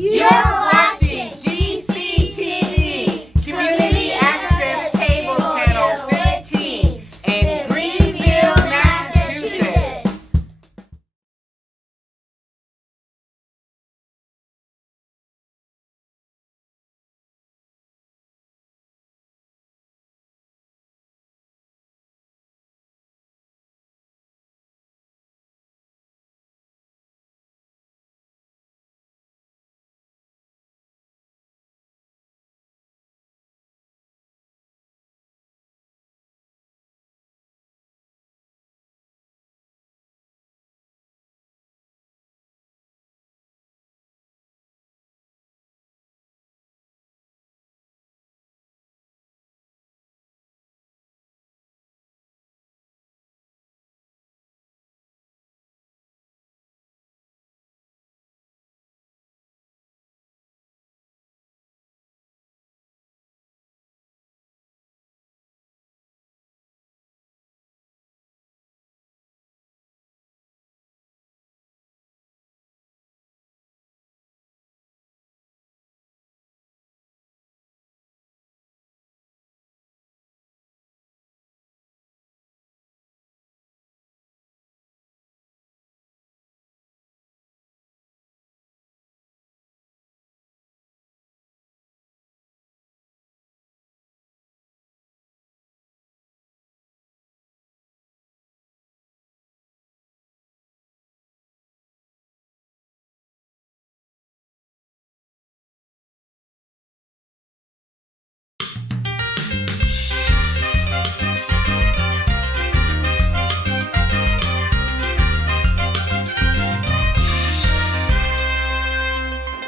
You're watching GCTV, Community Access Cable Channel 15 in Greenfield, Massachusetts.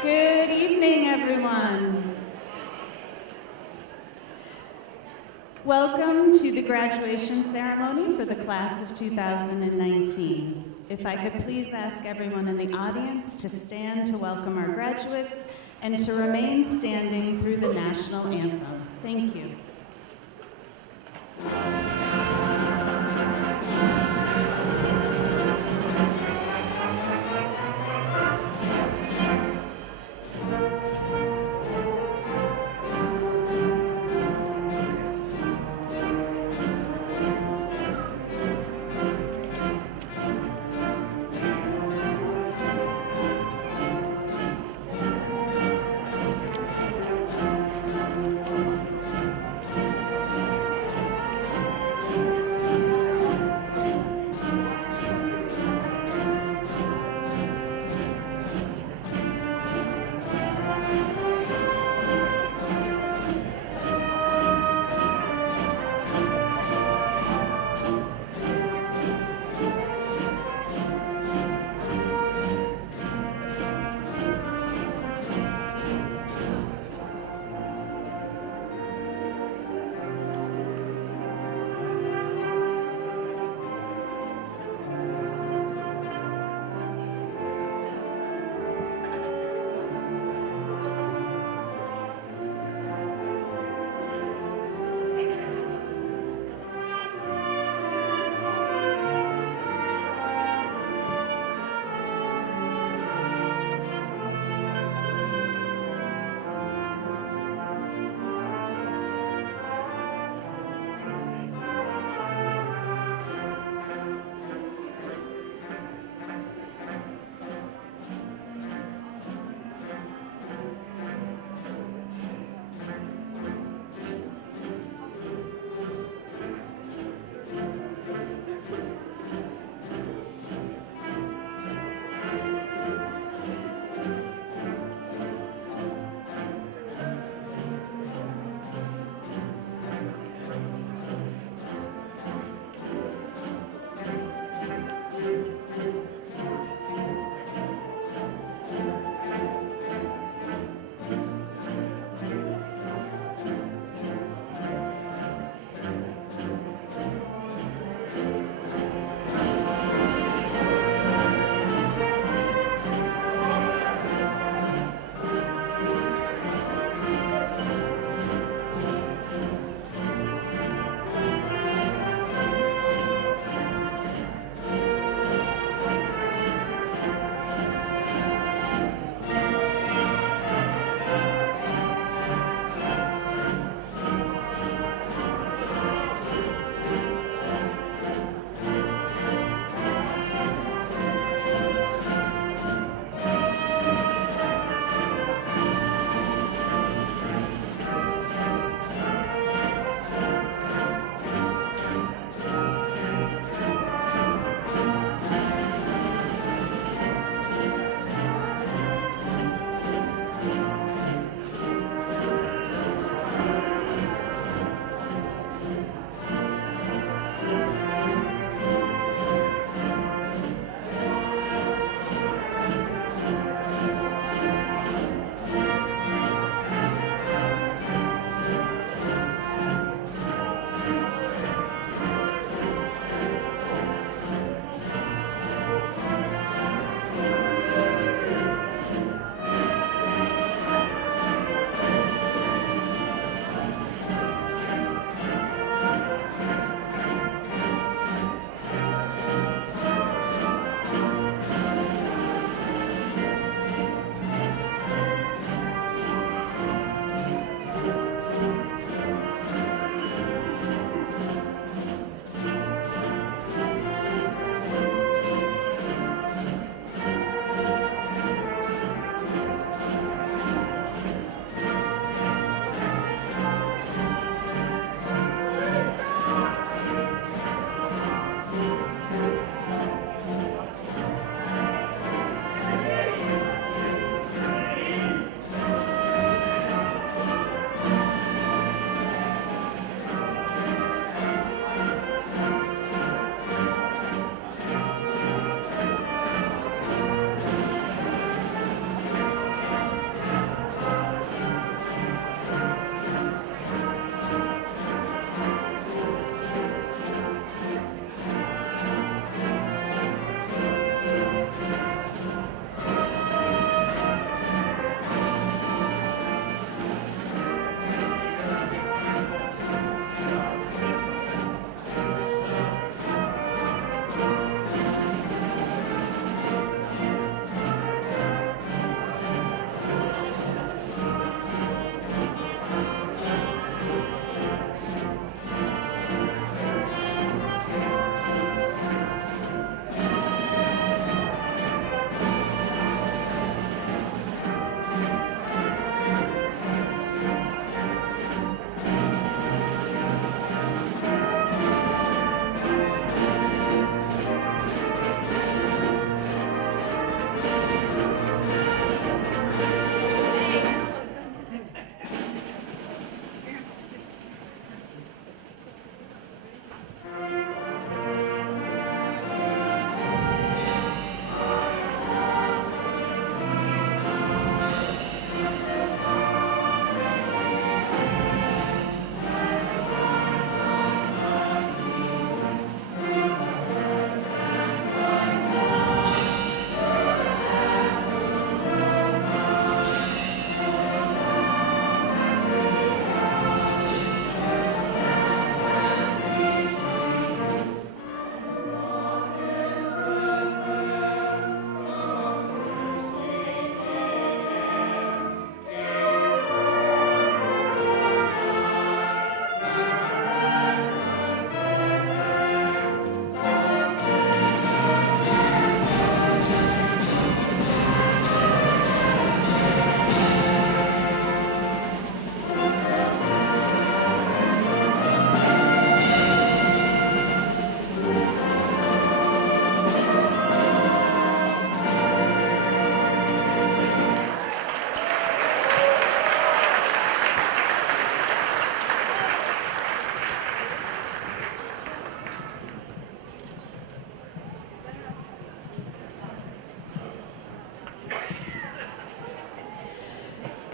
Good evening, everyone. Welcome to the graduation ceremony for the class of 2019. If I could please ask everyone in the audience to stand to welcome our graduates and to remain standing through the national anthem. Thank you.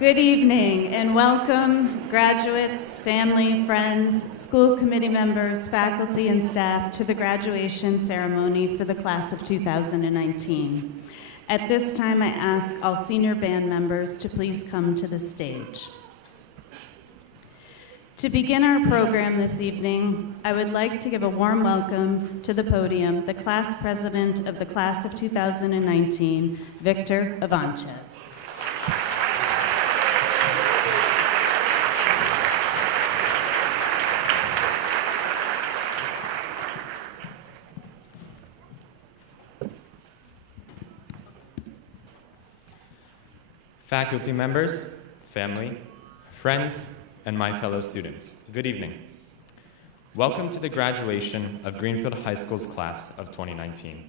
Good evening and welcome, graduates, family, friends, school committee members, faculty, and staff to the graduation ceremony for the class of 2019. At this time, I ask all senior band members to please come to the stage. To begin our program this evening, I would like to give a warm welcome to the podium the class president of the class of 2019, Victor Ivanchev. Faculty members, family, friends, and my fellow students, good evening. Welcome to the graduation of Greenfield High School's class of 2019.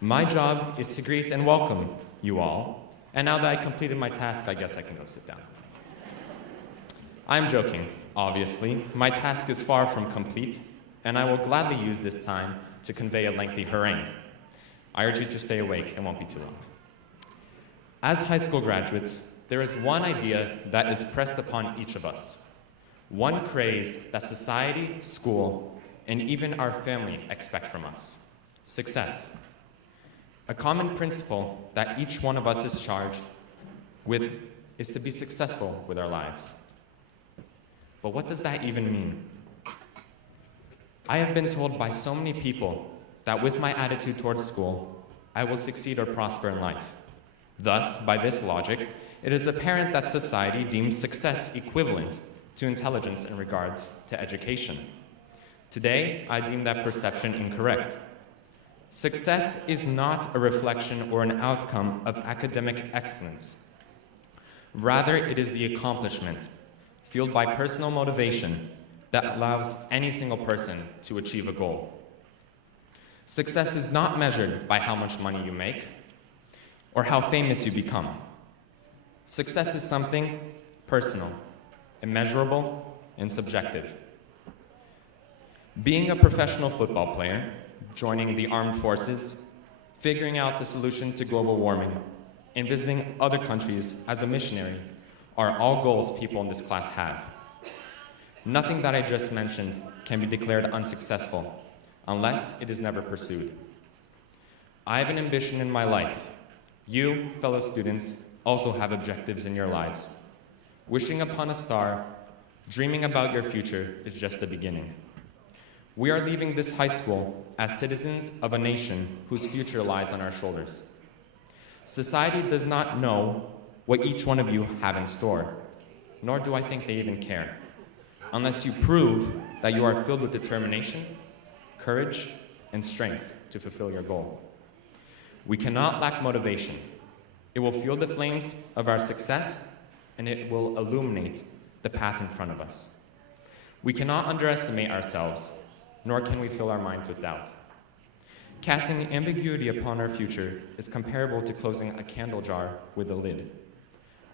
My job is to greet and welcome you all, and now that I completed my task, I guess I can go sit down. I'm joking, obviously. My task is far from complete, and I will gladly use this time to convey a lengthy harangue. I urge you to stay awake, it won't be too long. As high school graduates, there is one idea that is pressed upon each of us, one craze that society, school, and even our family expect from us: success. A common principle that each one of us is charged with is to be successful with our lives. But what does that even mean? I have been told by so many people that with my attitude towards school, I will succeed or prosper in life. Thus, by this logic, it is apparent that society deems success equivalent to intelligence in regards to education. Today, I deem that perception incorrect. Success is not a reflection or an outcome of academic excellence. Rather, it is the accomplishment, fueled by personal motivation, that allows any single person to achieve a goal. Success is not measured by how much money you make, or how famous you become. Success is something personal, immeasurable, and subjective. Being a professional football player, joining the armed forces, figuring out the solution to global warming, and visiting other countries as a missionary are all goals people in this class have. Nothing that I just mentioned can be declared unsuccessful unless it is never pursued. I have an ambition in my life. You, fellow students, also have objectives in your lives. Wishing upon a star, dreaming about your future is just the beginning. We are leaving this high school as citizens of a nation whose future lies on our shoulders. Society does not know what each one of you have in store, nor do I think they even care, unless you prove that you are filled with determination, courage, and strength to fulfill your goal. We cannot lack motivation. It will fuel the flames of our success, and it will illuminate the path in front of us. We cannot underestimate ourselves, nor can we fill our minds with doubt. Casting ambiguity upon our future is comparable to closing a candle jar with a lid.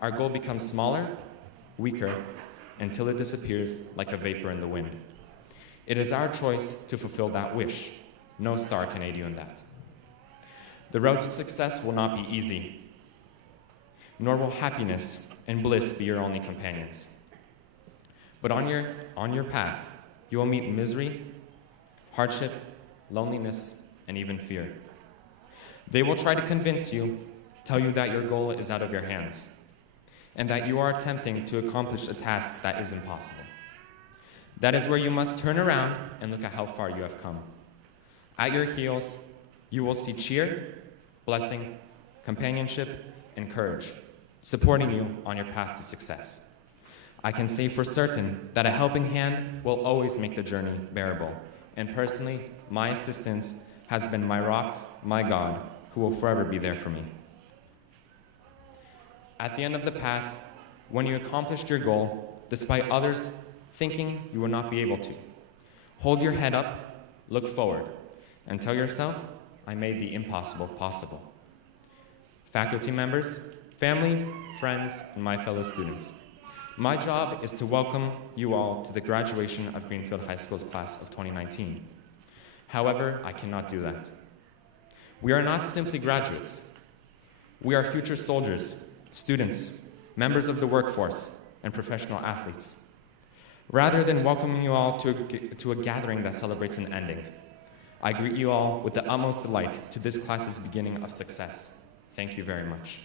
Our goal becomes smaller, weaker, until it disappears like a vapor in the wind. It is our choice to fulfill that wish. No star can aid you in that. The road to success will not be easy, nor will happiness and bliss be your only companions. But on your path, you will meet misery, hardship, loneliness, and even fear. They will try to convince you, tell you that your goal is out of your hands, and that you are attempting to accomplish a task that is impossible. That is where you must turn around and look at how far you have come. At your heels, you will see cheer, blessing, companionship, and courage, supporting you on your path to success. I can say for certain that a helping hand will always make the journey bearable, and personally, my assistance has been my rock, my God, who will forever be there for me. At the end of the path, when you accomplished your goal, despite others thinking you will not be able to, hold your head up, look forward, and tell yourself, I made the impossible possible. Faculty members, family, friends, and my fellow students, my job is to welcome you all to the graduation of Greenfield High School's class of 2019. However, I cannot do that. We are not simply graduates. We are future soldiers, students, members of the workforce, and professional athletes. Rather than welcoming you all to a gathering that celebrates an ending, I greet you all with the utmost delight to this class's beginning of success. Thank you very much.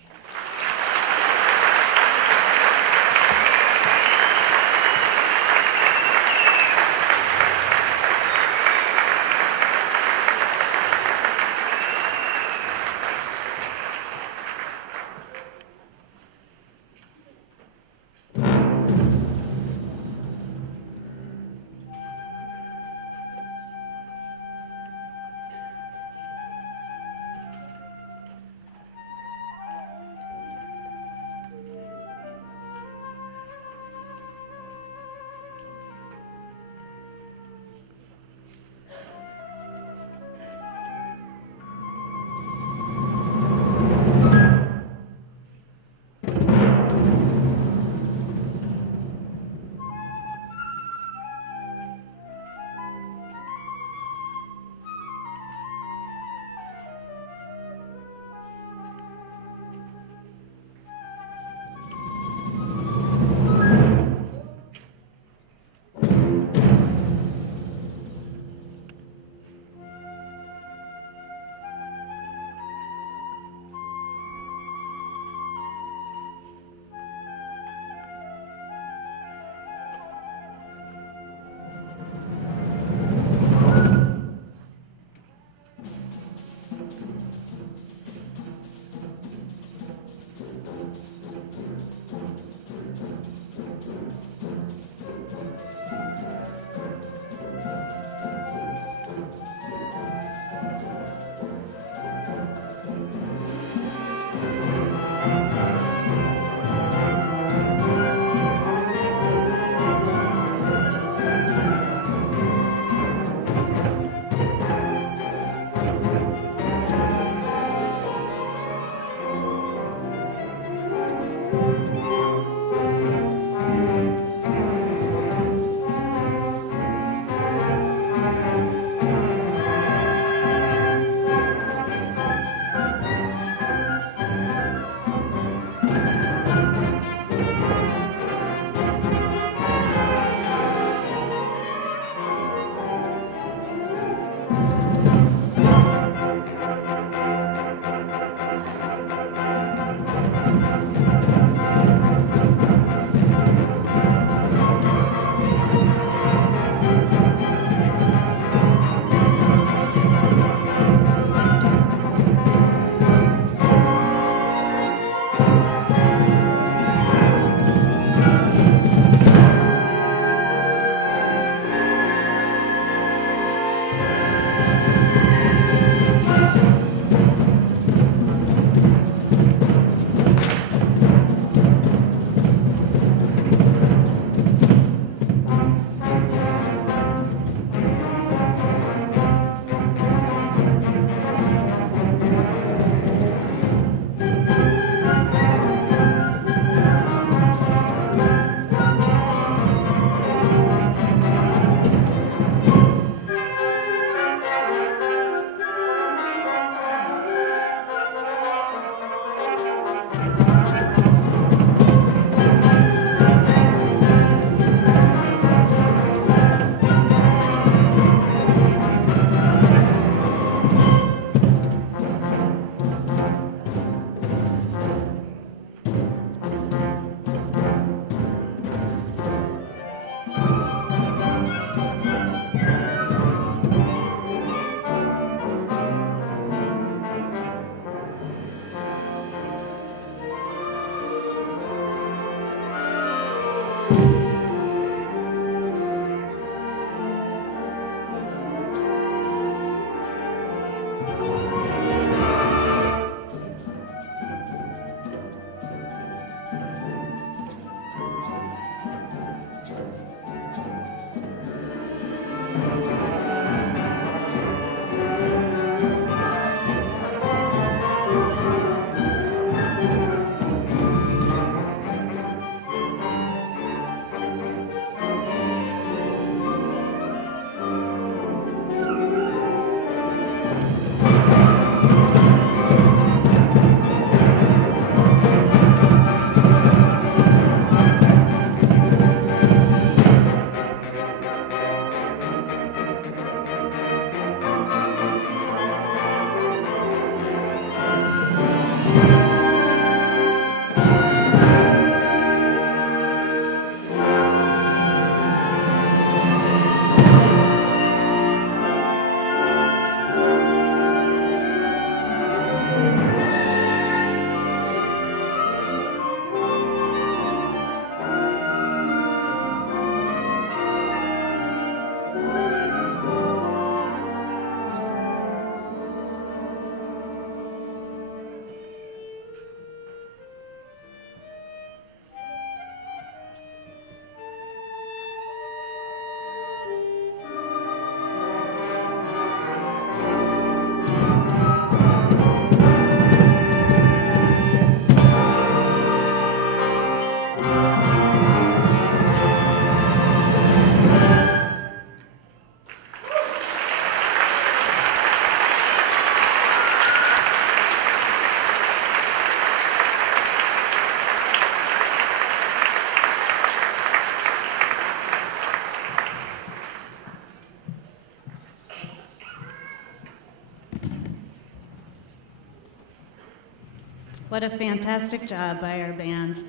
What a fantastic job by our band.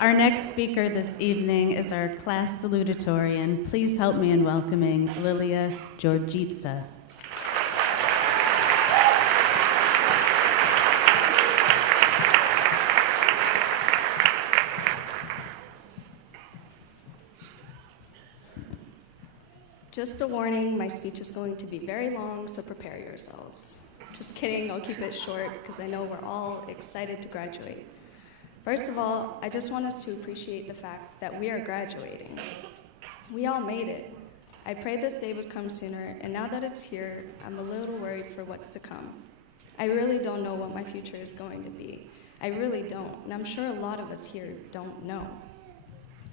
Our next speaker this evening is our class salutatorian. Please help me in welcoming Lilia Georgitsa. Just a warning, my speech is going to be very long, so prepare yourselves. Just kidding, I'll keep it short because I know we're all excited to graduate. First of all, I just want us to appreciate the fact that we are graduating. We all made it. I prayed this day would come sooner, and now that it's here, I'm a little worried for what's to come. I really don't know what my future is going to be. I really don't, and I'm sure a lot of us here don't know.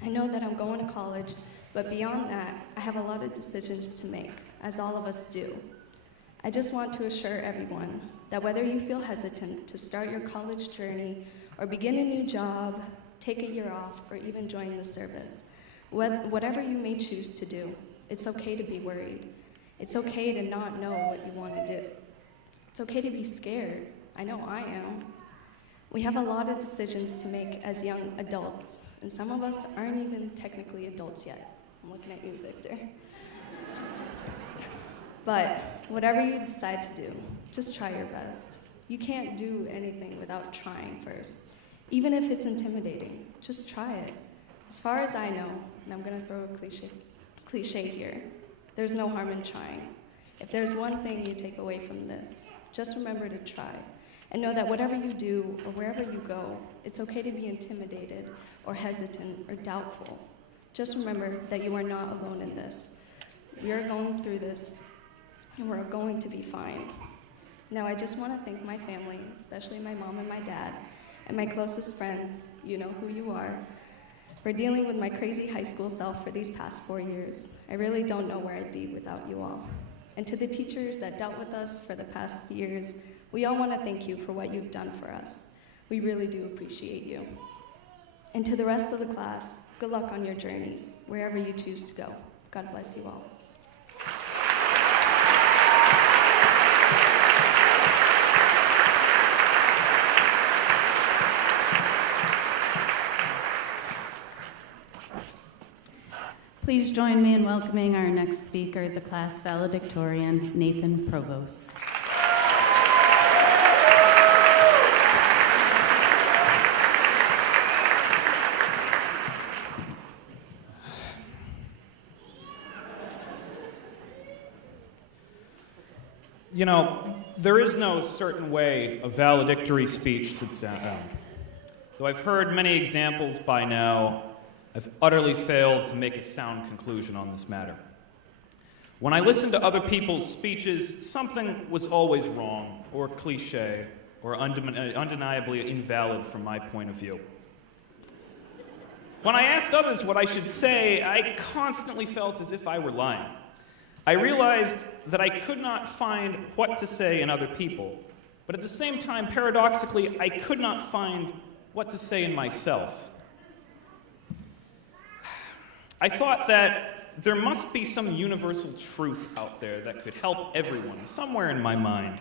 I know that I'm going to college, but beyond that, I have a lot of decisions to make, as all of us do. I just want to assure everyone that whether you feel hesitant to start your college journey or begin a new job, take a year off, or even join the service, whatever you may choose to do, it's okay to be worried. It's okay to not know what you want to do. It's okay to be scared. I know I am. We have a lot of decisions to make as young adults, and some of us aren't even technically adults yet. I'm looking at you, Victor. But whatever you decide to do, just try your best. You can't do anything without trying first. Even if it's intimidating, just try it. As far as I know, and I'm gonna throw a cliche here, there's no harm in trying. If there's one thing you take away from this, just remember to try. And know that whatever you do or wherever you go, it's okay to be intimidated or hesitant or doubtful. Just remember that you are not alone in this. We are going through this, and we're going to be fine. Now, I just want to thank my family, especially my mom and my dad, and my closest friends, you know who you are, for dealing with my crazy high school self for these past 4 years. I really don't know where I'd be without you all. And to the teachers that dealt with us for the past years, we all want to thank you for what you've done for us. We really do appreciate you. And to the rest of the class, good luck on your journeys, wherever you choose to go. God bless you all. Please join me in welcoming our next speaker, the class valedictorian, Nathan Provost. You know, there is no certain way a valedictory speech should sound. Though I've heard many examples by now, I've utterly failed to make a sound conclusion on this matter. When I listened to other people's speeches, something was always wrong, or cliche, or undeniably invalid from my point of view. When I asked others what I should say, I constantly felt as if I were lying. I realized that I could not find what to say in other people, but at the same time, paradoxically, I could not find what to say in myself. I thought that there must be some universal truth out there that could help everyone, somewhere in my mind,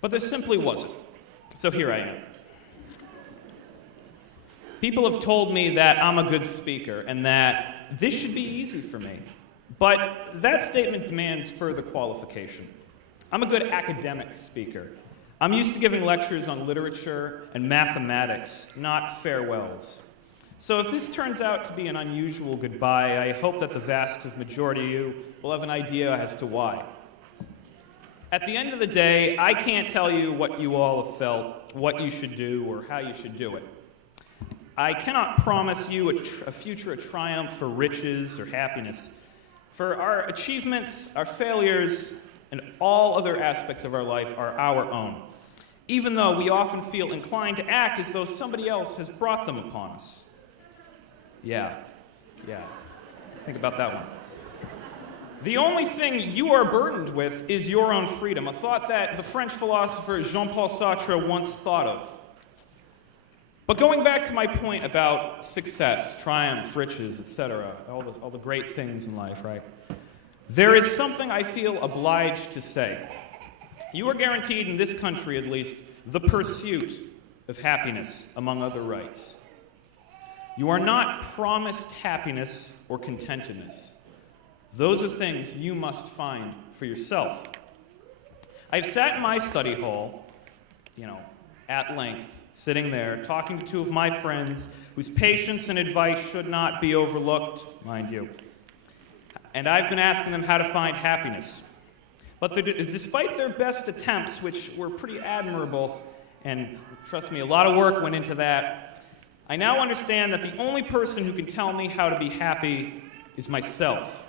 but there simply wasn't. So here I am. People have told me that I'm a good speaker and that this should be easy for me. But that statement demands further qualification. I'm a good academic speaker. I'm used to giving lectures on literature and mathematics, not farewells. So if this turns out to be an unusual goodbye, I hope that the vast majority of you will have an idea as to why. At the end of the day, I can't tell you what you all have felt, what you should do, or how you should do it. I cannot promise you a future of triumph or riches or happiness. For our achievements, our failures, and all other aspects of our life are our own, even though we often feel inclined to act as though somebody else has brought them upon us. Yeah. Think about that one. The only thing you are burdened with is your own freedom, a thought that the French philosopher Jean-Paul Sartre once thought of. But going back to my point about success, triumph, riches, etc., all the great things in life, right? There is something I feel obliged to say. You are guaranteed, in this country at least, the pursuit of happiness, among other rights. You are not promised happiness or contentedness. Those are things you must find for yourself. I've sat in my study hall, at length, sitting there, talking to two of my friends whose patience and advice should not be overlooked, mind you. And I've been asking them how to find happiness. But despite their best attempts, which were pretty admirable, and trust me, a lot of work went into that, I now understand that the only person who can tell me how to be happy is myself.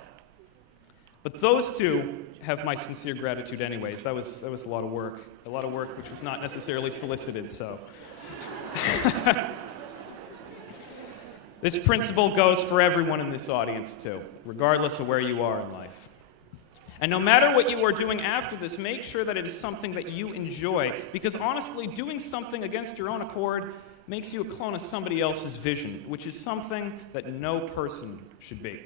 But those two have my sincere gratitude anyways. That was a lot of work which was not necessarily solicited, so. This principle goes for everyone in this audience too, regardless of where you are in life. And no matter what you are doing after this, make sure that it is something that you enjoy, because honestly, doing something against your own accord makes you a clone of somebody else's vision, which is something that no person should be.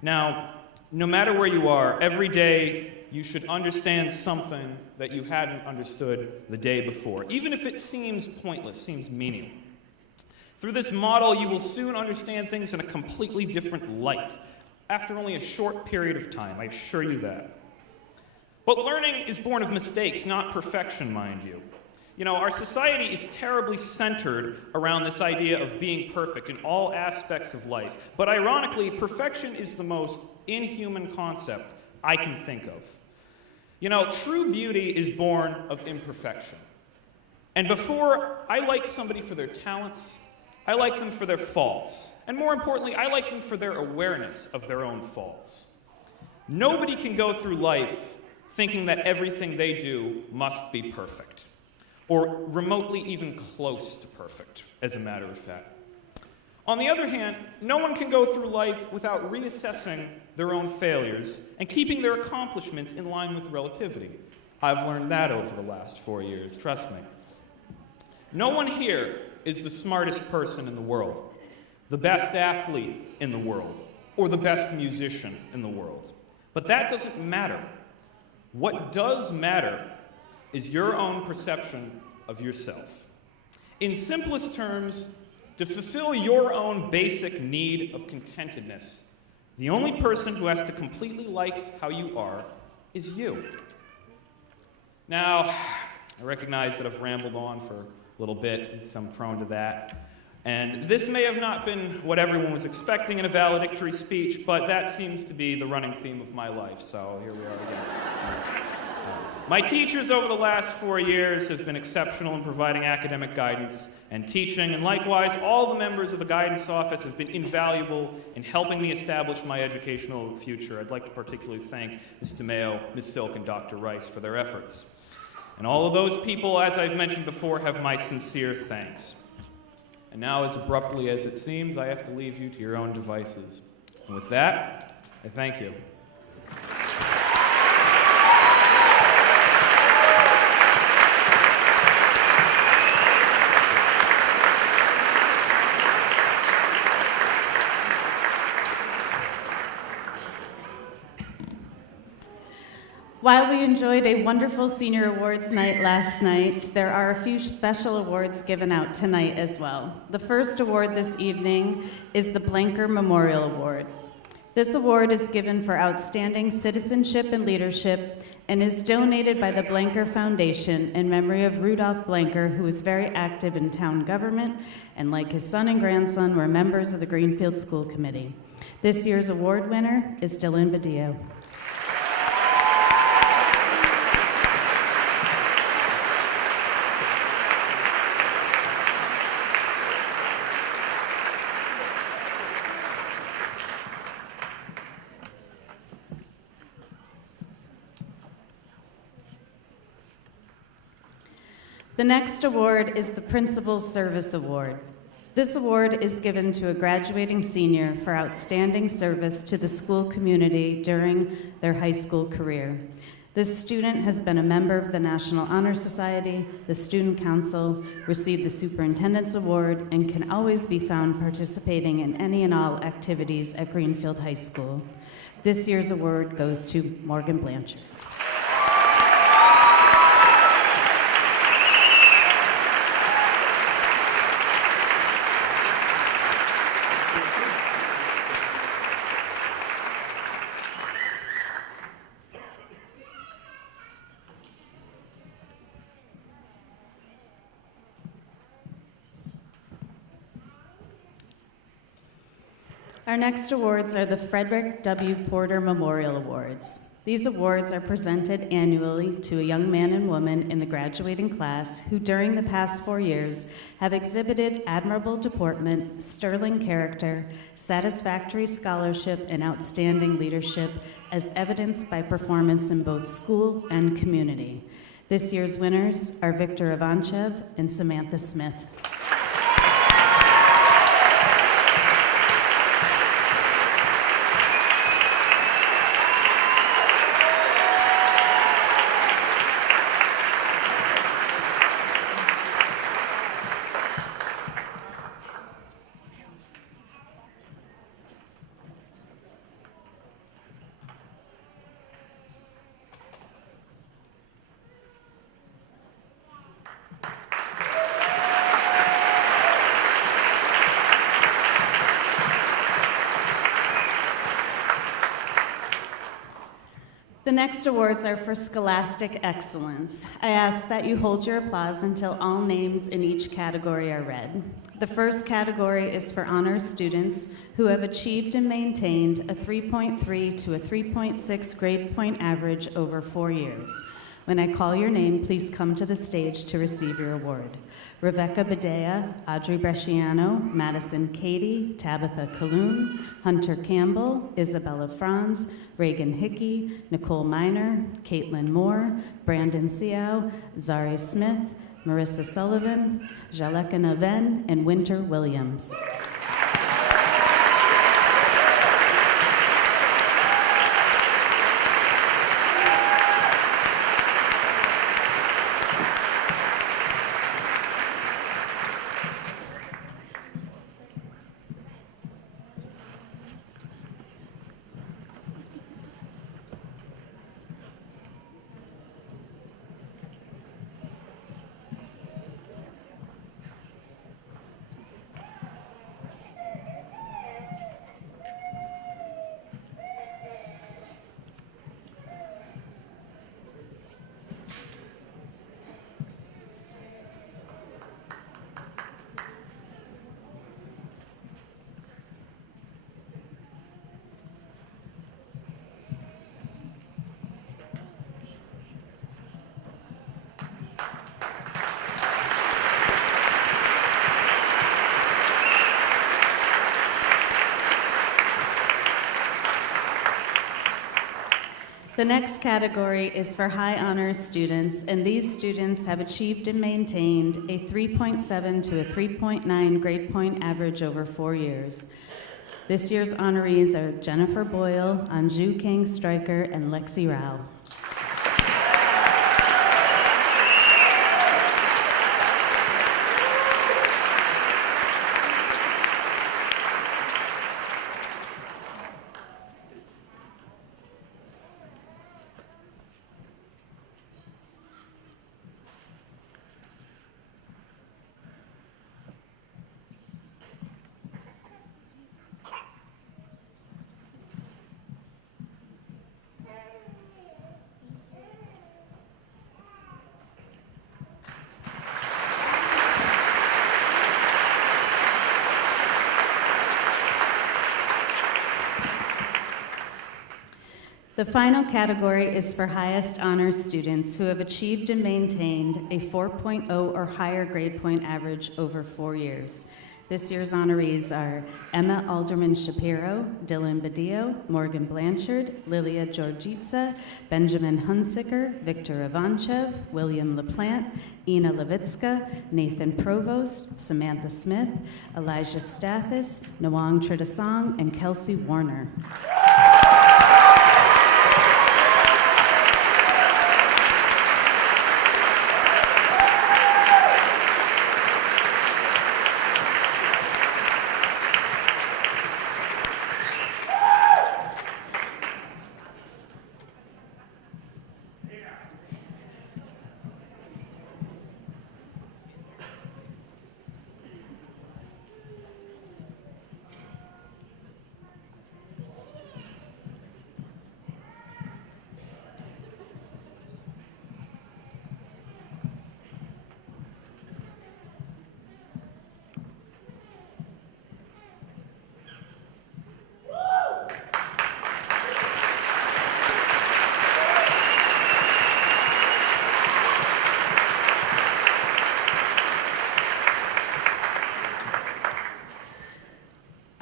Now, no matter where you are, every day you should understand something that you hadn't understood the day before, even if it seems pointless, seems menial. Through this model, you will soon understand things in a completely different light, after only a short period of time, I assure you that. But learning is born of mistakes, not perfection, mind you. Our society is terribly centered around this idea of being perfect in all aspects of life. But ironically, perfection is the most inhuman concept I can think of. True beauty is born of imperfection. And before I like somebody for their talents, I like them for their faults. And more importantly, I like them for their awareness of their own faults. Nobody can go through life thinking that everything they do must be perfect, or remotely even close to perfect, as a matter of fact. On the other hand, no one can go through life without reassessing their own failures and keeping their accomplishments in line with relativity. I've learned that over the last 4 years, trust me. No one here is the smartest person in the world, the best athlete in the world, or the best musician in the world. But that doesn't matter. What does matter is your own perception of yourself. In simplest terms, to fulfill your own basic need of contentedness, the only person who has to completely like how you are is you. Now, I recognize that I've rambled on for a little bit, so I'm prone to that. And this may have not been what everyone was expecting in a valedictory speech, but that seems to be the running theme of my life, so here we are again. My teachers over the last 4 years have been exceptional in providing academic guidance and teaching, and likewise, all the members of the guidance office have been invaluable in helping me establish my educational future. I'd like to particularly thank Ms. DeMeo, Ms. Silk, and Dr. Rice for their efforts. And all of those people, as I've mentioned before, have my sincere thanks. And now, as abruptly as it seems, I have to leave you to your own devices. And with that, I thank you. While we enjoyed a wonderful senior awards night last night, there are a few special awards given out tonight as well. The first award this evening is the Blanker Memorial Award. This award is given for outstanding citizenship and leadership and is donated by the Blanker Foundation in memory of Rudolph Blanker, who was very active in town government and, like his son and grandson, were members of the Greenfield School Committee. This year's award winner is Dylan Badillo. The next award is the Principal's Service Award. This award is given to a graduating senior for outstanding service to the school community during their high school career. This student has been a member of the National Honor Society, the Student Council, received the Superintendent's Award, and can always be found participating in any and all activities at Greenfield High School. This year's award goes to Morgan Blanchard. Our next awards are the Frederick W. Porter Memorial Awards. These awards are presented annually to a young man and woman in the graduating class who, during the past 4 years, have exhibited admirable deportment, sterling character, satisfactory scholarship, and outstanding leadership, as evidenced by performance in both school and community. This year's winners are Victor Ivanchev and Samantha Smith. The next awards are for scholastic excellence. I ask that you hold your applause until all names in each category are read. The first category is for honors students who have achieved and maintained a 3.3 to a 3.6 grade point average over 4 years. When I call your name, please come to the stage to receive your award. Rebecca Badea, Audrey Bresciano, Madison Cady, Tabitha Kaloon, Hunter Campbell, Isabella Franz, Reagan Hickey, Nicole Miner, Caitlin Moore, Brandon Seow, Zari Smith, Marissa Sullivan, Jaleka Naven, and Winter Williams. The next category is for high honors students, and these students have achieved and maintained a 3.7 to a 3.9 grade point average over 4 years. This year's honorees are Jennifer Boyle, Anju King Stryker, and Lexi Rao. The final category is for highest honors students who have achieved and maintained a 4.0 or higher grade point average over 4 years. This year's honorees are Emma Alderman Shapiro, Dylan Badillo, Morgan Blanchard, Lilia Georgitsa, Benjamin Hunsicker, Victor Ivanchev, William LaPlante, Ina Levitska, Nathan Provost, Samantha Smith, Elijah Stathis, Nawang Tridasong, and Kelsey Warner.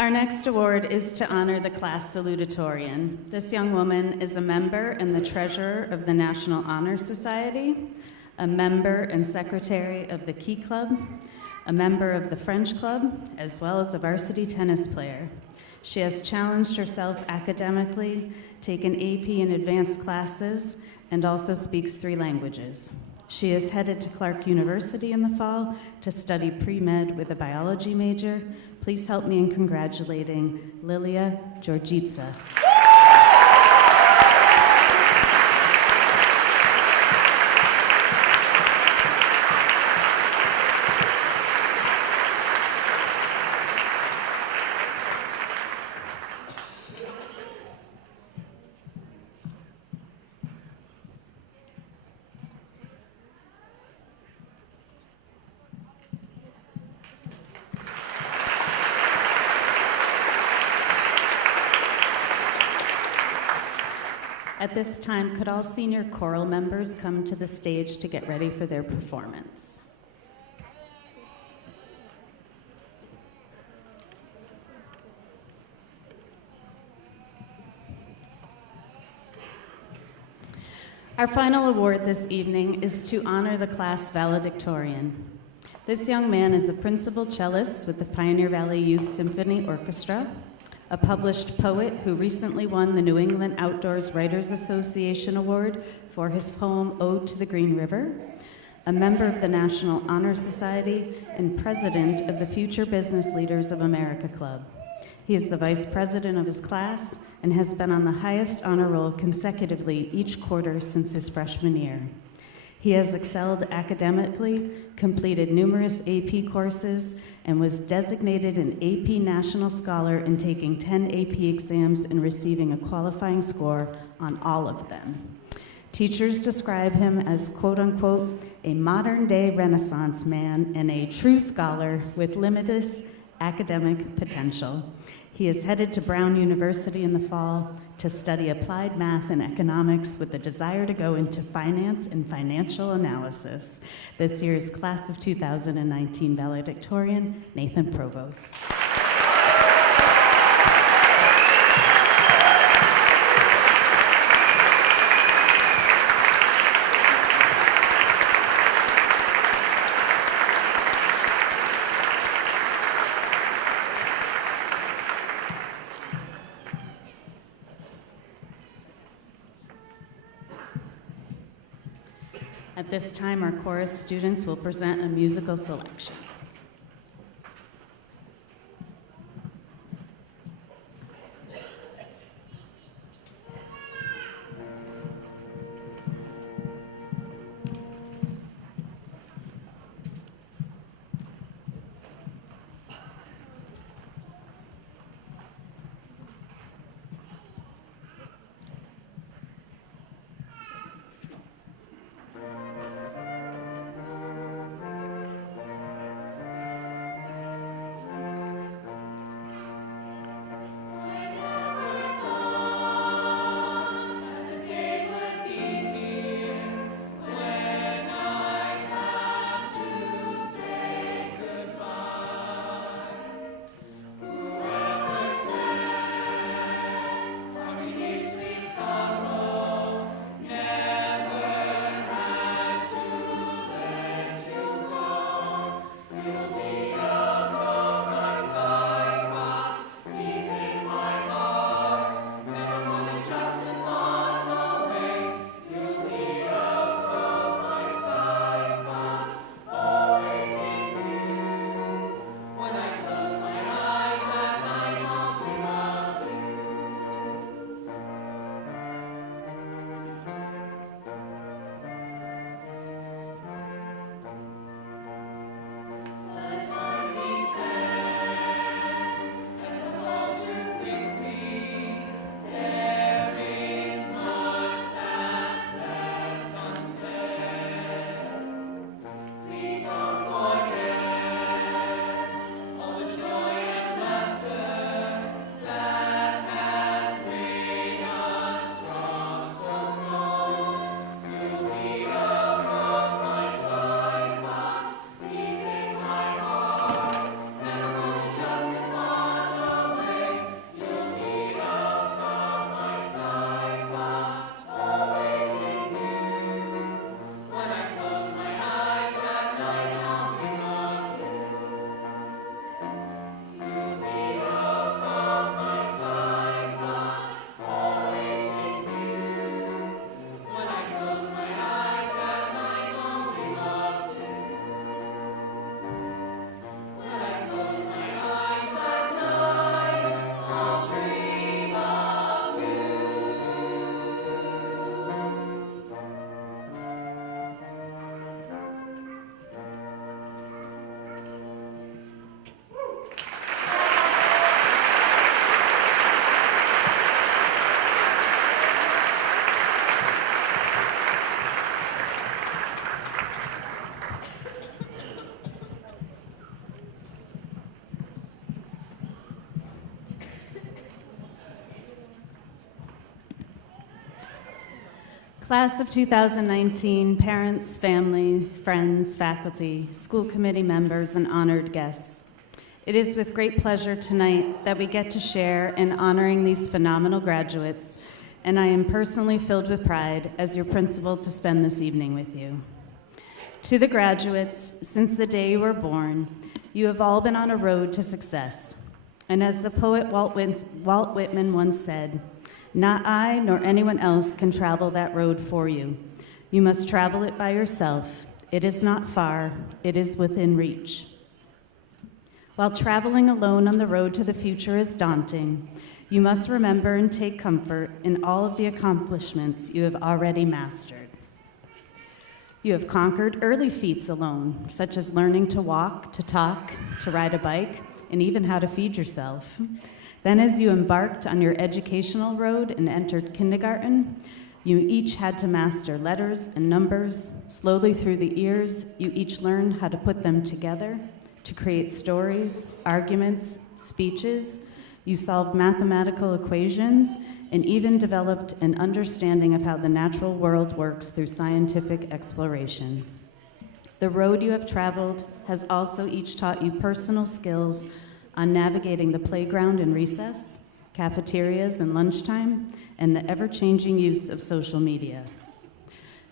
Our next award is to honor the class salutatorian. This young woman is a member and the treasurer of the National Honor Society, a member and secretary of the Key Club, a member of the French Club, as well as a varsity tennis player. She has challenged herself academically, taken AP and advanced classes, and also speaks 3 languages. She is headed to Clark University in the fall to study pre-med with a biology major. Please help me in congratulating Lilia Georgitsa. At this time, could all senior choral members come to the stage to get ready for their performance? Our final award this evening is to honor the class valedictorian. This young man is a principal cellist with the Pioneer Valley Youth Symphony Orchestra, a published poet who recently won the New England Outdoors Writers Association Award for his poem Ode to the Green River, a member of the National Honor Society, and president of the Future Business Leaders of America Club. He is the vice president of his class and has been on the highest honor roll consecutively each quarter since his freshman year. He has excelled academically, completed numerous AP courses, and was designated an AP National Scholar in taking 10 AP exams and receiving a qualifying score on all of them. Teachers describe him as, quote unquote, a modern-day Renaissance man and a true scholar with limitless academic potential. He is headed to Brown University in the fall to study applied math and economics with a desire to go into finance and financial analysis. This year's class of 2019 valedictorian, Nathan Provost. At this time, our chorus students will present a musical selection. Class of 2019, parents, family, friends, faculty, school committee members, and honored guests. It is with great pleasure tonight that we get to share in honoring these phenomenal graduates, and I am personally filled with pride as your principal to spend this evening with you. To the graduates, since the day you were born, you have all been on a road to success. And as the poet Walt Whitman once said, "Not I nor anyone else can travel that road for you. You must travel it by yourself. It is not far, it is within reach." While traveling alone on the road to the future is daunting, you must remember and take comfort in all of the accomplishments you have already mastered. You have conquered early feats alone, such as learning to walk, to talk, to ride a bike, and even how to feed yourself. Then as you embarked on your educational road and entered kindergarten, you each had to master letters and numbers. Slowly through the years, you each learned how to put them together, to create stories, arguments, speeches. You solved mathematical equations and even developed an understanding of how the natural world works through scientific exploration. The road you have traveled has also each taught you personal skills on navigating the playground and recess, cafeterias and lunchtime, and the ever-changing use of social media.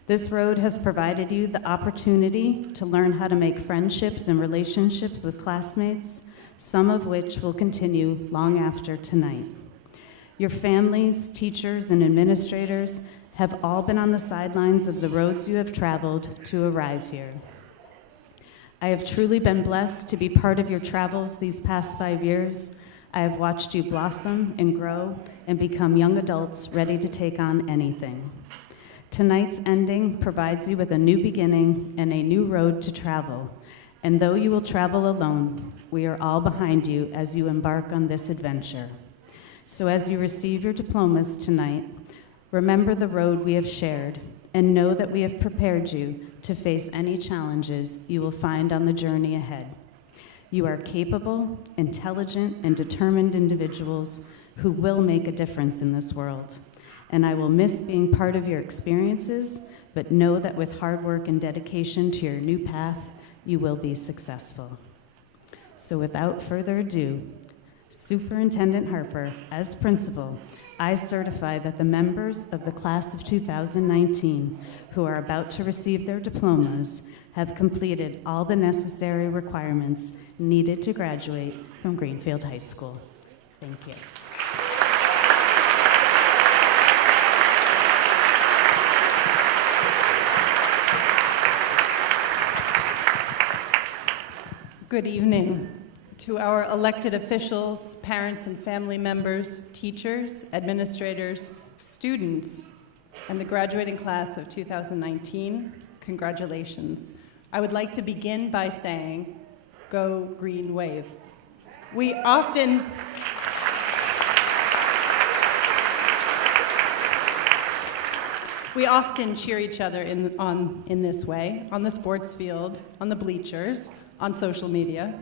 This road has provided you the opportunity to learn how to make friendships and relationships with classmates, some of which will continue long after tonight. Your families, teachers, and administrators have all been on the sidelines of the roads you have traveled to arrive here. I have truly been blessed to be part of your travels these past 5 years. I have watched you blossom and grow and become young adults ready to take on anything. Tonight's ending provides you with a new beginning and a new road to travel. And though you will travel alone, we are all behind you as you embark on this adventure. So as you receive your diplomas tonight, remember the road we have shared and know that we have prepared you to face any challenges you will find on the journey ahead. You are capable, intelligent, and determined individuals who will make a difference in this world. And I will miss being part of your experiences, but know that with hard work and dedication to your new path, you will be successful. So without further ado, Superintendent Harper, as principal, I certify that the members of the class of 2019 who are about to receive their diplomas have completed all the necessary requirements needed to graduate from Greenfield High School. Thank you. Good evening to our elected officials, parents and family members, teachers, administrators, students, and the graduating class of 2019. Congratulations. I would like to begin by saying, go Green Wave. We often cheer each other in this way, on the sports field, on the bleachers, on social media.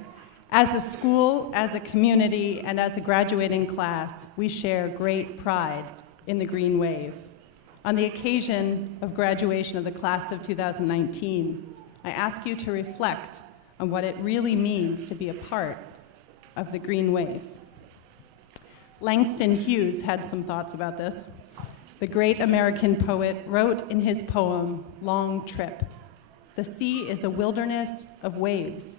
As a school, as a community, and as a graduating class, we share great pride in the Green Wave. On the occasion of graduation of the class of 2019, I ask you to reflect on what it really means to be a part of the Green Wave. Langston Hughes had some thoughts about this. The great American poet wrote in his poem, Long Trip, "The sea is a wilderness of waves,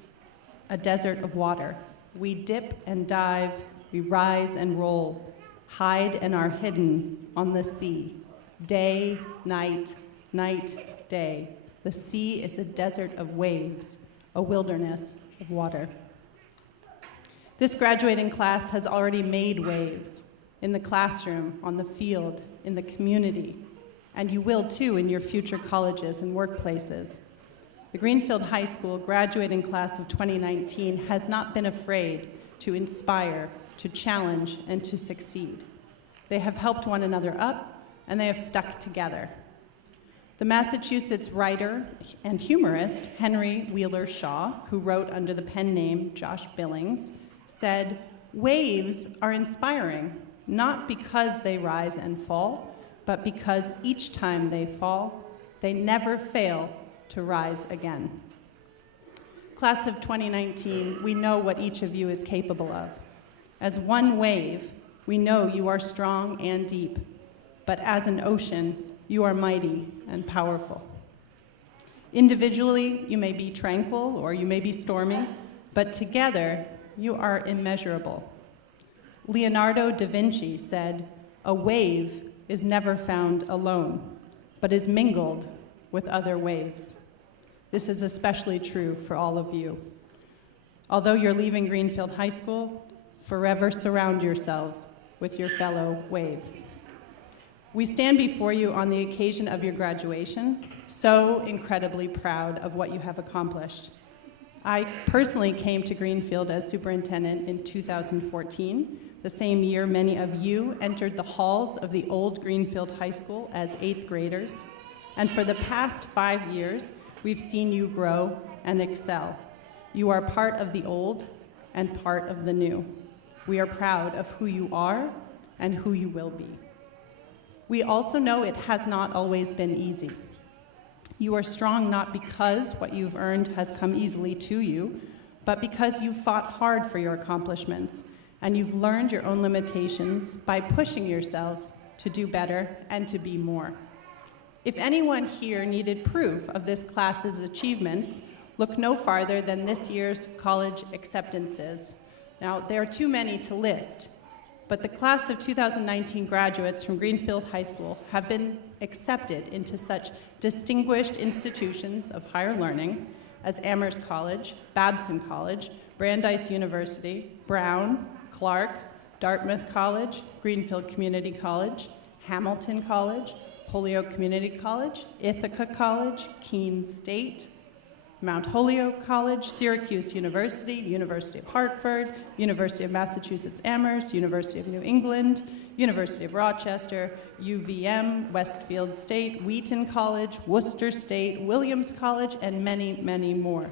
a desert of water. We dip and dive, we rise and roll, hide and are hidden on the sea. Day, night, night, day. The sea is a desert of waves, a wilderness of water." This graduating class has already made waves in the classroom, on the field, in the community, and you will too in your future colleges and workplaces. The Greenfield High School graduating class of 2019 has not been afraid to inspire, to challenge, and to succeed. They have helped one another up, and they have stuck together. The Massachusetts writer and humorist Henry Wheeler Shaw, who wrote under the pen name Josh Billings, said, "Waves are inspiring, not because they rise and fall, but because each time they fall, they never fail to rise again. Class of 2019, we know what each of you is capable of. As one wave, we know you are strong and deep, but as an ocean, you are mighty and powerful. Individually, you may be tranquil or you may be stormy, but together, you are immeasurable. Leonardo da Vinci said, "A wave is never found alone, but is mingled with other waves." This is especially true for all of you. Although you're leaving Greenfield High School, forever surround yourselves with your fellow waves. We stand before you on the occasion of your graduation, so incredibly proud of what you have accomplished. I personally came to Greenfield as superintendent in 2014, the same year many of you entered the halls of the old Greenfield High School as 8th graders. And for the past 5 years, we've seen you grow and excel. You are part of the old and part of the new. We are proud of who you are and who you will be. We also know it has not always been easy. You are strong not because what you've earned has come easily to you, but because you've fought hard for your accomplishments, and you've learned your own limitations by pushing yourselves to do better and to be more. If anyone here needed proof of this class's achievements, look no farther than this year's college acceptances. Now, there are too many to list, but the class of 2019 graduates from Greenfield High School have been accepted into such distinguished institutions of higher learning as Amherst College, Babson College, Brandeis University, Brown, Clark, Dartmouth College, Greenfield Community College, Hamilton College, Holyoke Community College, Ithaca College, Keene State, Mount Holyoke College, Syracuse University, University of Hartford, University of Massachusetts Amherst, University of New England, University of Rochester, UVM, Westfield State, Wheaton College, Worcester State, Williams College, and many, many more.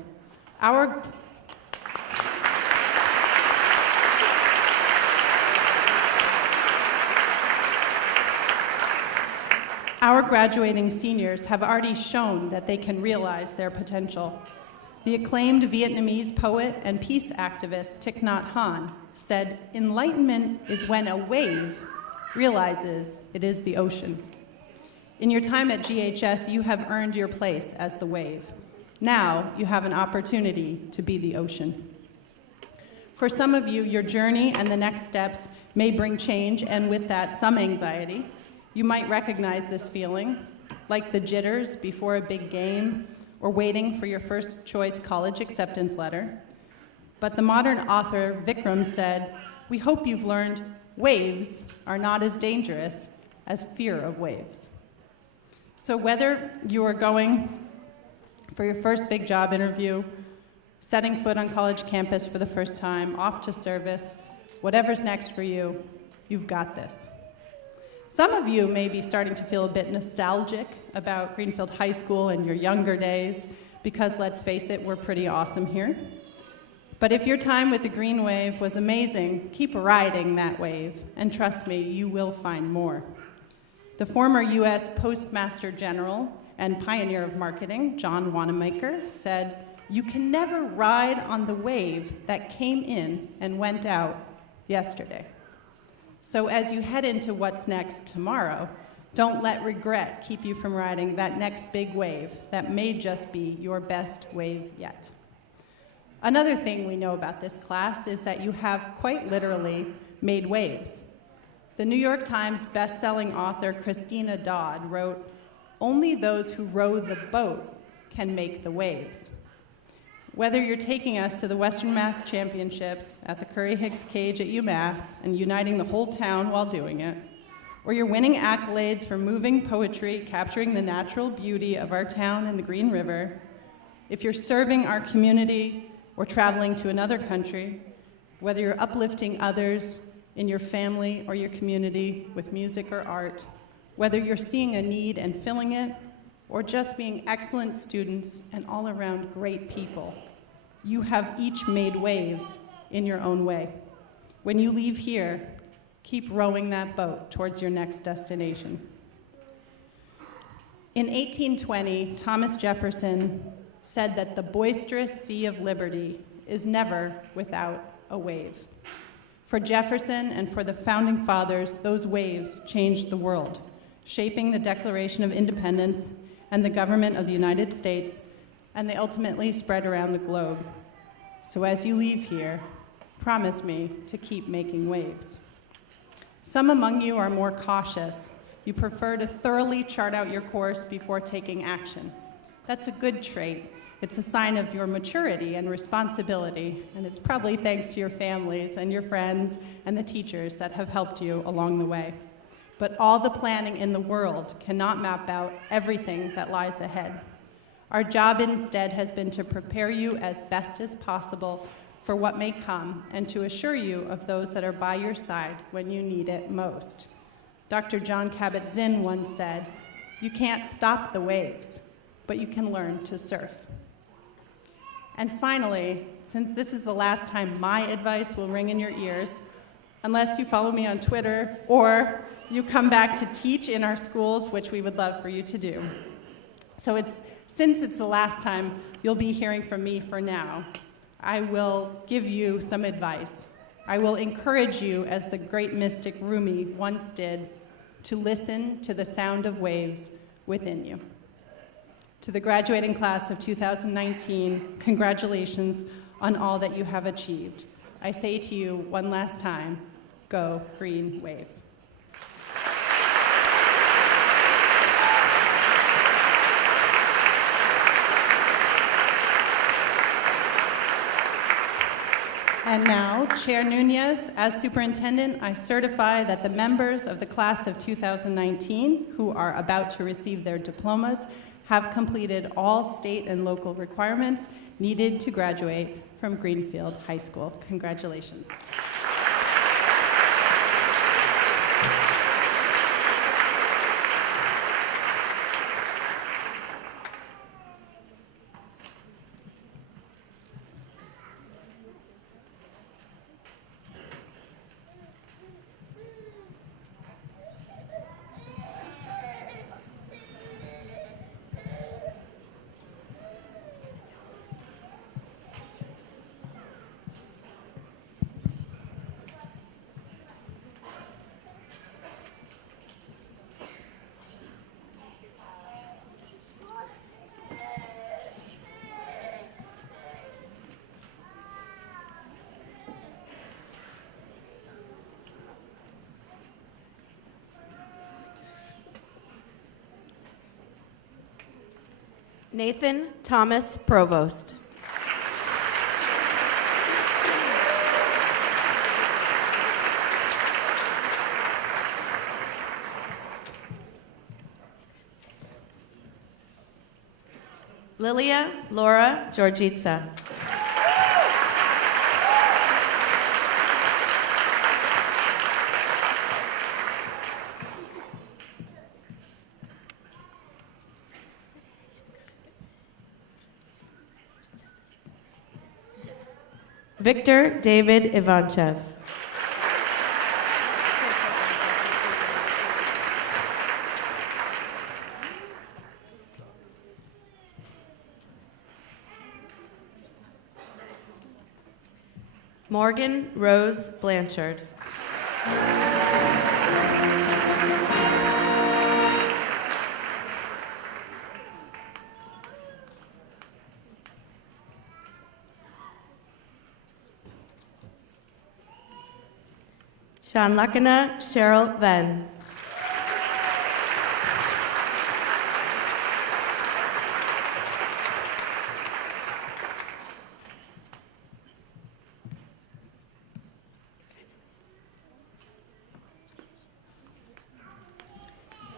Our graduating seniors have already shown that they can realize their potential. The acclaimed Vietnamese poet and peace activist Thich Nhat Hanh said, "Enlightenment is when a wave realizes it is the ocean." In your time at GHS, you have earned your place as the wave. Now you have an opportunity to be the ocean. For some of you, your journey and the next steps may bring change, and with that, some anxiety. You might recognize this feeling, like the jitters before a big game or waiting for your first choice college acceptance letter. But the modern author Vikram said, "We hope you've learned waves are not as dangerous as fear of waves." So whether you are going for your first big job interview, setting foot on college campus for the first time, off to service, whatever's next for you, you've got this. Some of you may be starting to feel a bit nostalgic about Greenfield High School and your younger days, because let's face it, we're pretty awesome here. But if your time with the Green Wave was amazing, keep riding that wave, and trust me, you will find more. The former U.S. Postmaster General and pioneer of marketing, John Wanamaker, said, "You can never ride on the wave that came in and went out yesterday." So as you head into what's next tomorrow, don't let regret keep you from riding that next big wave that may just be your best wave yet. Another thing we know about this class is that you have quite literally made waves. The New York Times best-selling author Christina Dodd wrote, "Only those who row the boat can make the waves." Whether you're taking us to the Western Mass Championships at the Curry-Hicks Cage at UMass and uniting the whole town while doing it, or you're winning accolades for moving poetry, capturing the natural beauty of our town and the Green River, if you're serving our community or traveling to another country, whether you're uplifting others in your family or your community with music or art, whether you're seeing a need and filling it, or just being excellent students and all-around great people, you have each made waves in your own way. When you leave here, keep rowing that boat towards your next destination. In 1820, Thomas Jefferson said that the boisterous sea of liberty is never without a wave. For Jefferson and for the founding fathers, those waves changed the world, shaping the Declaration of Independence and the government of the United States, and they ultimately spread around the globe. So as you leave here, promise me to keep making waves. Some among you are more cautious. You prefer to thoroughly chart out your course before taking action. That's a good trait. It's a sign of your maturity and responsibility, and it's probably thanks to your families and your friends and the teachers that have helped you along the way. But all the planning in the world cannot map out everything that lies ahead. Our job instead has been to prepare you as best as possible for what may come and to assure you of those that are by your side when you need it most. Dr. John Kabat-Zinn once said, "You can't stop the waves, but you can learn to surf." And finally, since this is the last time my advice will ring in your ears, unless you follow me on Twitter or you come back to teach in our schools, which we would love for you to do. So since it's the last time you'll be hearing from me for now, I will give you some advice. I will encourage you, as the great mystic Rumi once did, to listen to the sound of waves within you. To the graduating class of 2019, congratulations on all that you have achieved. I say to you one last time, go Green Wave. And now, Chair Nunez, as superintendent, I certify that the members of the class of 2019 who are about to receive their diplomas have completed all state and local requirements needed to graduate from Greenfield High School. Congratulations. Nathan Thomas Provost. Lilia Laura Georgitsa. Victor David Ivanchev. Morgan Rose Blanchard. Shanlakana Cheryl Venn.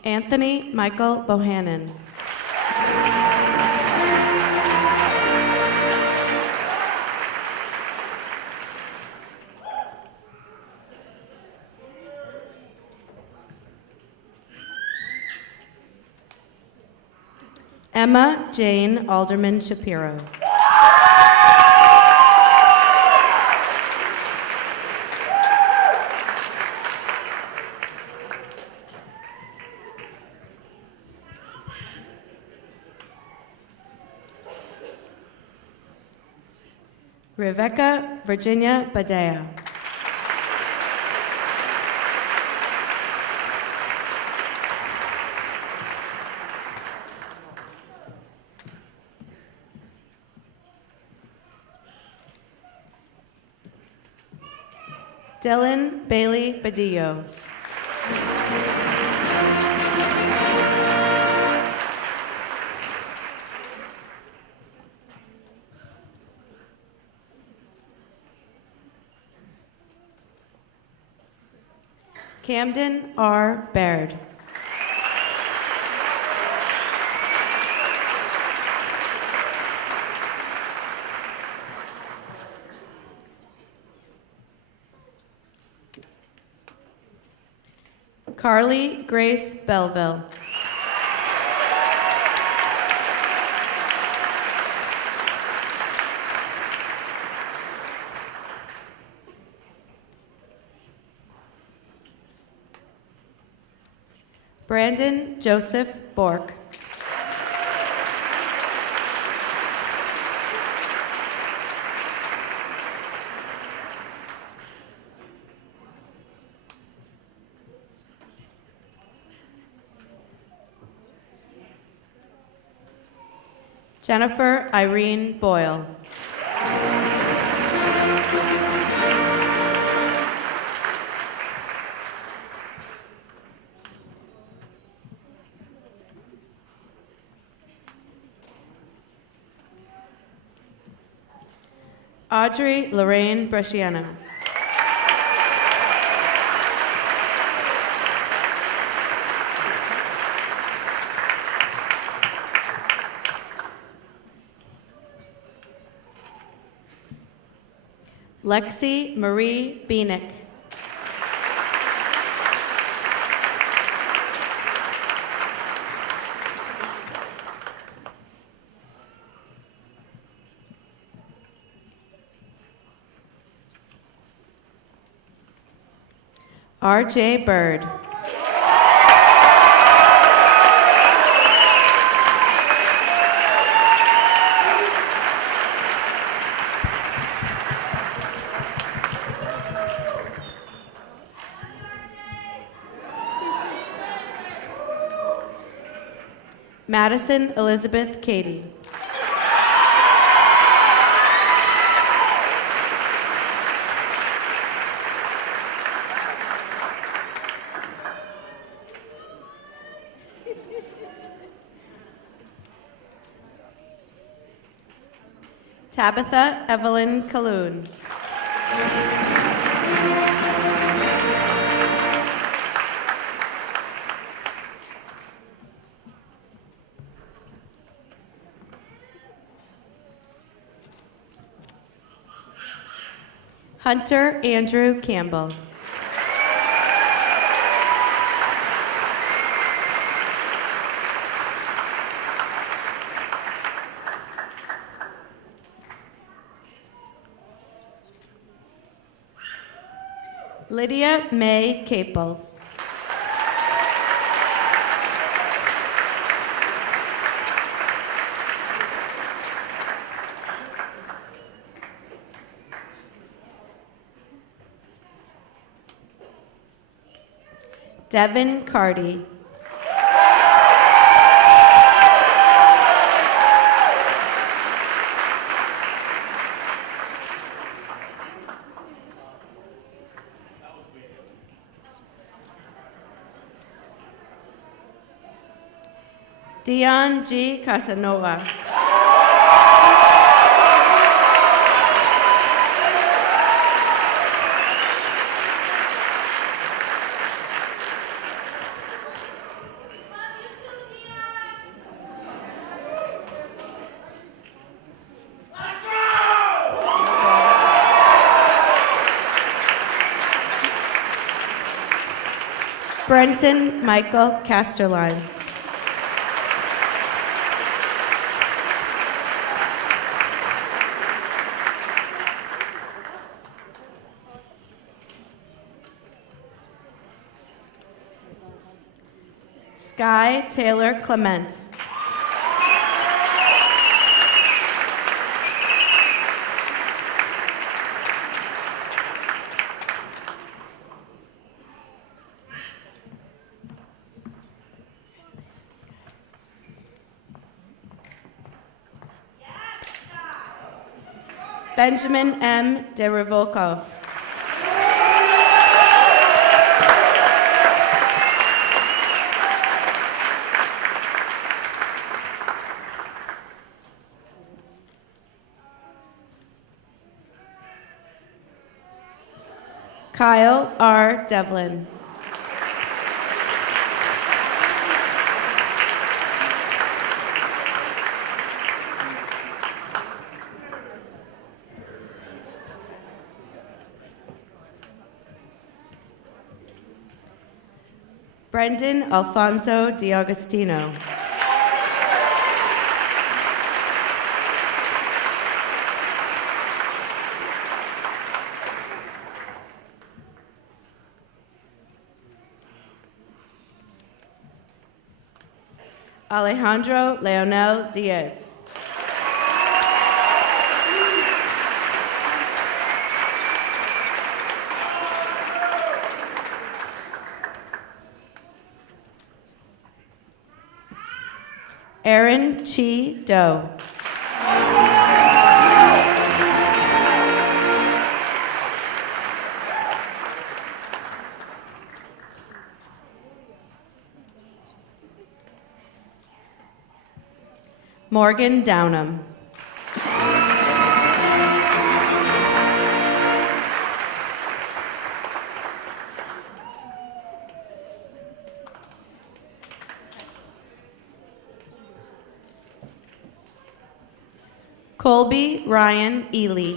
Anthony Michael Bohannon. Emma Jane Alderman Shapiro. Rebecca Virginia Badea. Dylan Bailey Badillo. Camden R. Baird. Carly Grace Belleville. Brandon Joseph Bork. Jennifer Irene Boyle. Audrey Lorraine Bresciano. Lexi Marie Beanick. R.J. Bird. Madison Elizabeth Cady. Tabitha Evelyn Calhoun. Hunter Andrew Campbell. Lydia May Caples. Devin Cardy. Dion G. Casanova. Brenton Michael Casterline. Sky Taylor Clement. Benjamin M. DeRevolkov. Kyle R. Devlin. Brendan Alfonso D'Agostino. Alejandro Leonel Diaz. Aaron Chi Do. Morgan Downham. Colby Ryan Ely.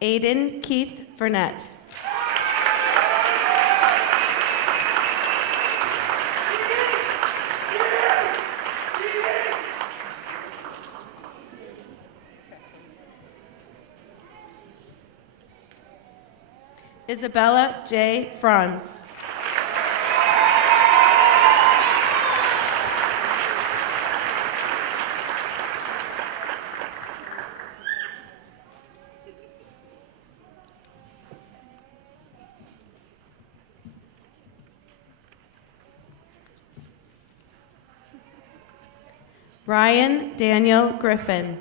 Aiden Keith Burnett. Isabella J. Franz. Ryan Daniel Griffin.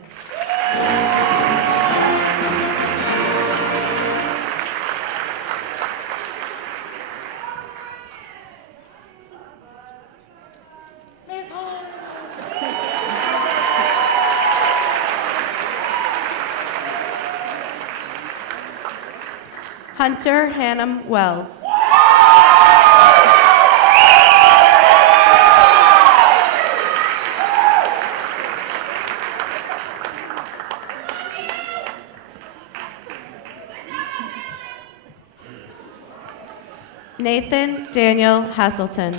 Hunter Hannum Wells. Nathan Daniel Hasselton.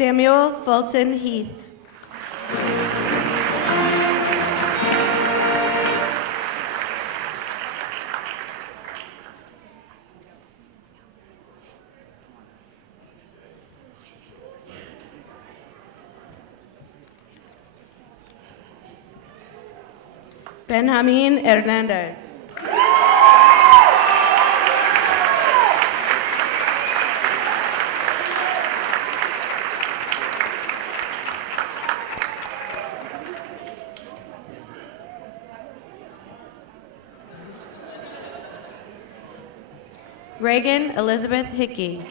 Samuel Fulton Heath. Benjamin Hernandez. Reagan Elizabeth Hickey.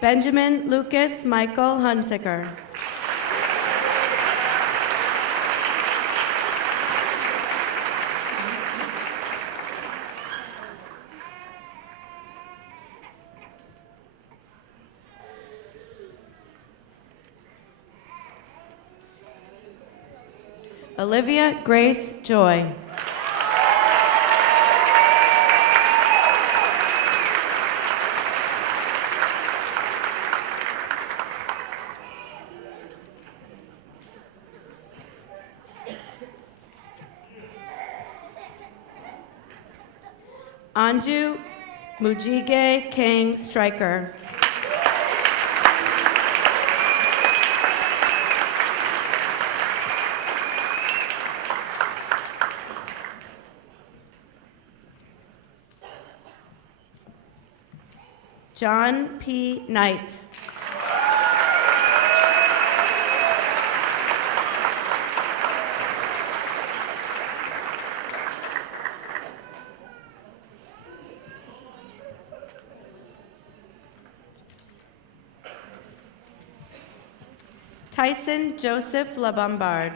Benjamin Lucas Michael Hunsicker. Olivia Grace Joy. Anju Mujige King Striker. John P. Knight. Tyson Joseph LaBombard.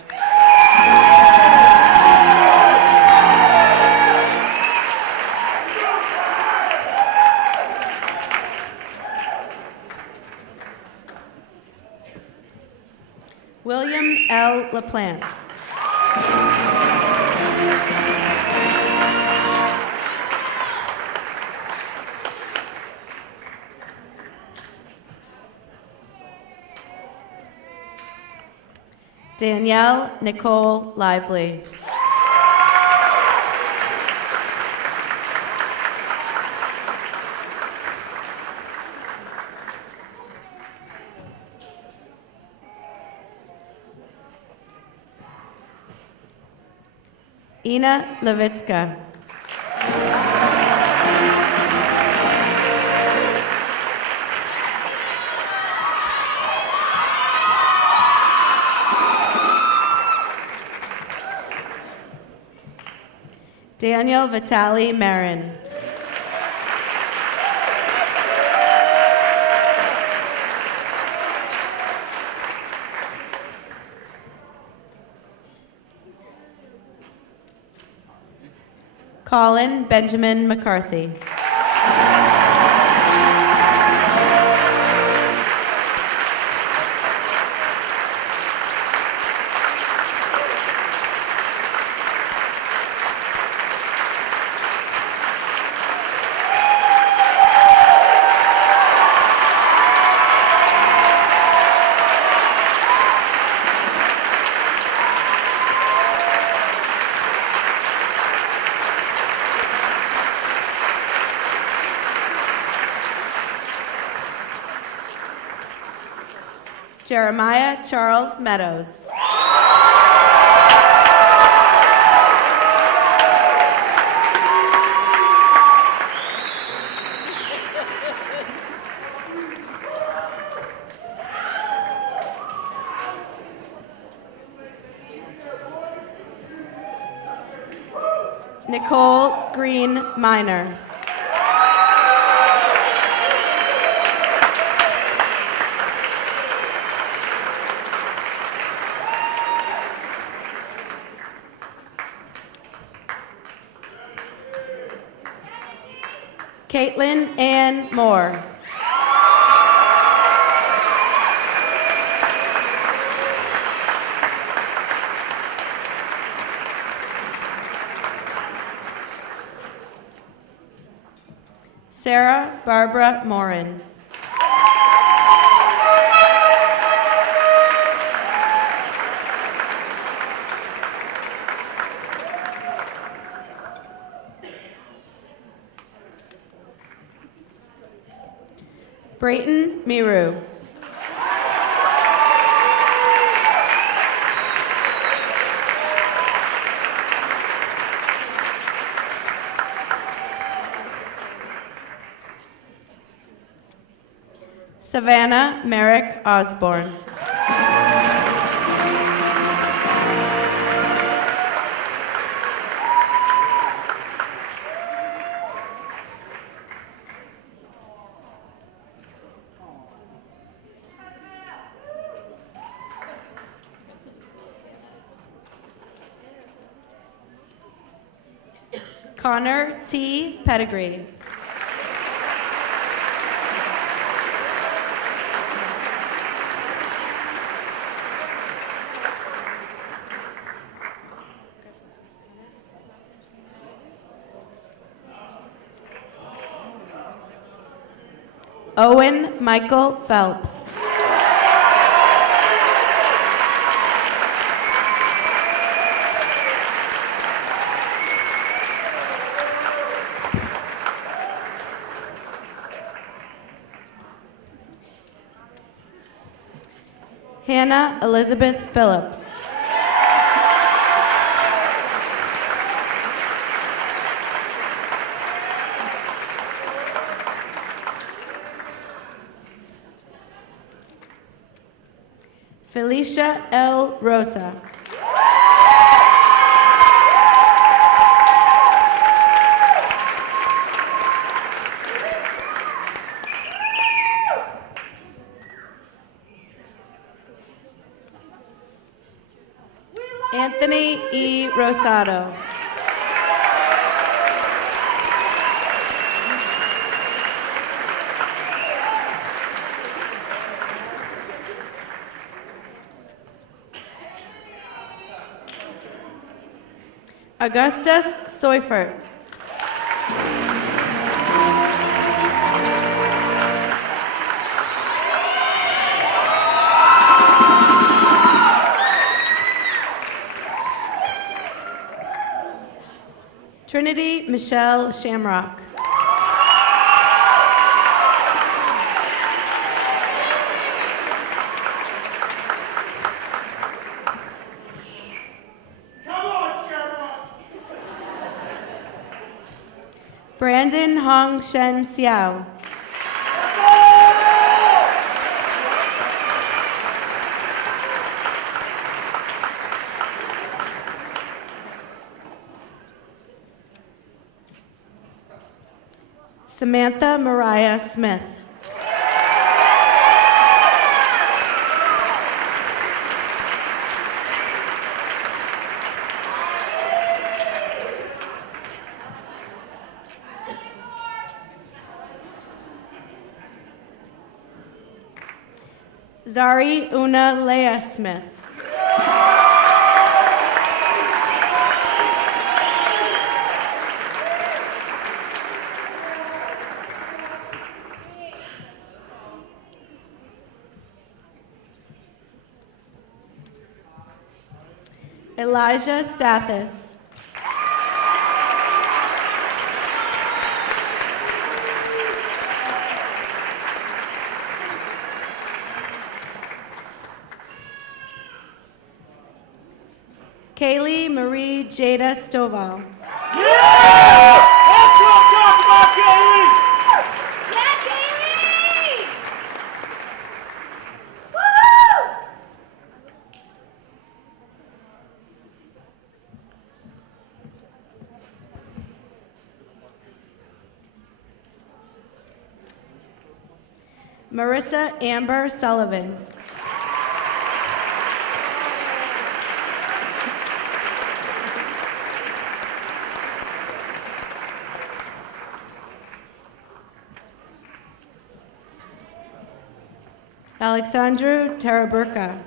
William L. LaPlante. Danielle Nicole Lively. Ina Levitska. Daniel Vitali Marin. Colin Benjamin McCarthy. Jeremiah Charles Meadows. Nicole Green Minor. Caitlin Ann Moore. Sarah Barbara Morin. Brayton Miru. Savannah Merrick Osborne. Connor T. Pettigrew. Owen Michael Phelps. Hannah Elizabeth Phillips. Felicia L. Rosa. Anthony E. Rosado. Augustus Seufert. Trinity Michelle Shamrock. Brandon Hong Shen Xiao. Samantha Mariah Smith. Zari Una Leah Smith. Elijah Stathis. Kaylee Marie Jada Stovall. Marissa Amber Sullivan. Alexandru Taraburka.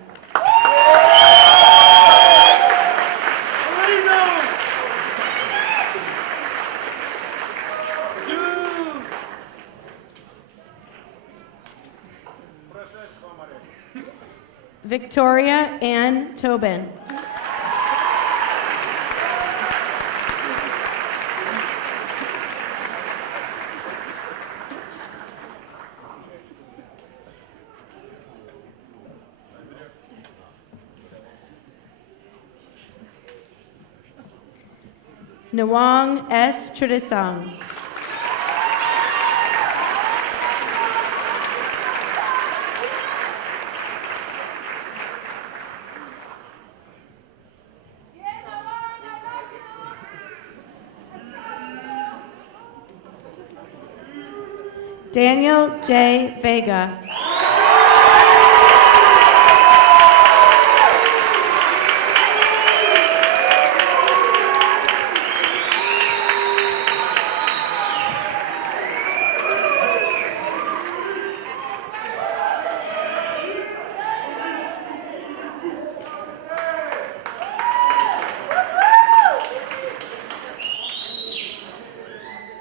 Victoria Ann Tobin. Nawang S. Tridisong. Daniel J. Vega.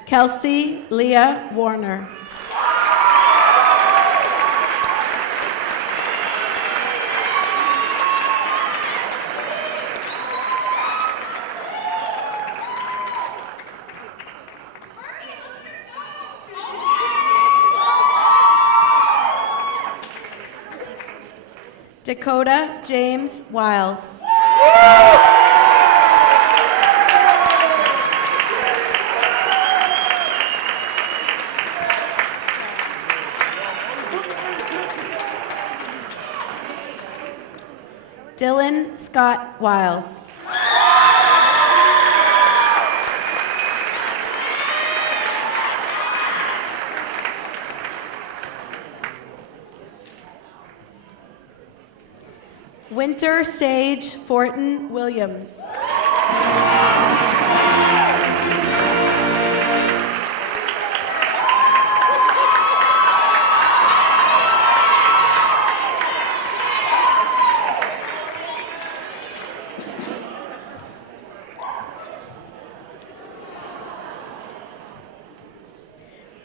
Kelsey Leah Warner. Dakota James Wiles. Dylan Scott Wiles. Winter Sage Fortin Williams.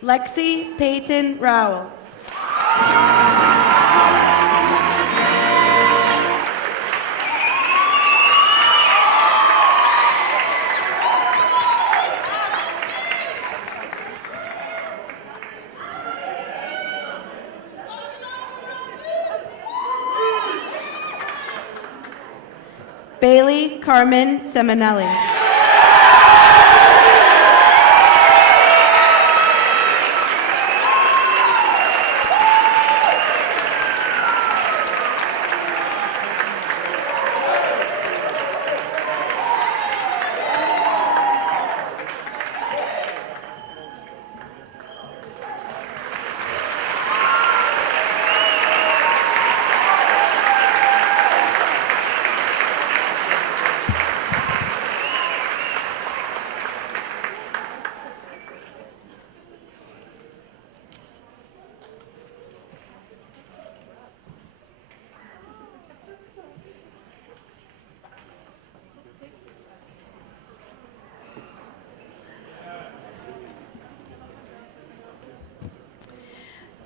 Lexi Peyton Rowell. Bailey Carmen Seminelli.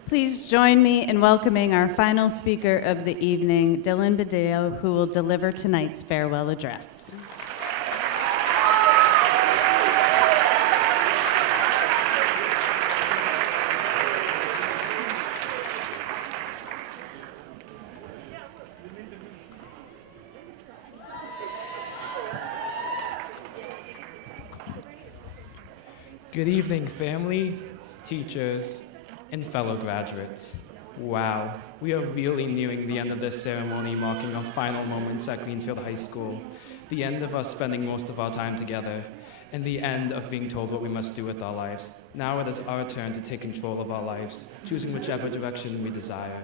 Please join me in welcoming our final speaker of the evening, Dylan Badeo, who will deliver tonight's farewell address. Good evening, family, teachers, and fellow graduates. Wow, we are really nearing the end of this ceremony, marking our final moments at Greenfield High School, the end of us spending most of our time together, and the end of being told what we must do with our lives. Now it is our turn to take control of our lives, choosing whichever direction we desire.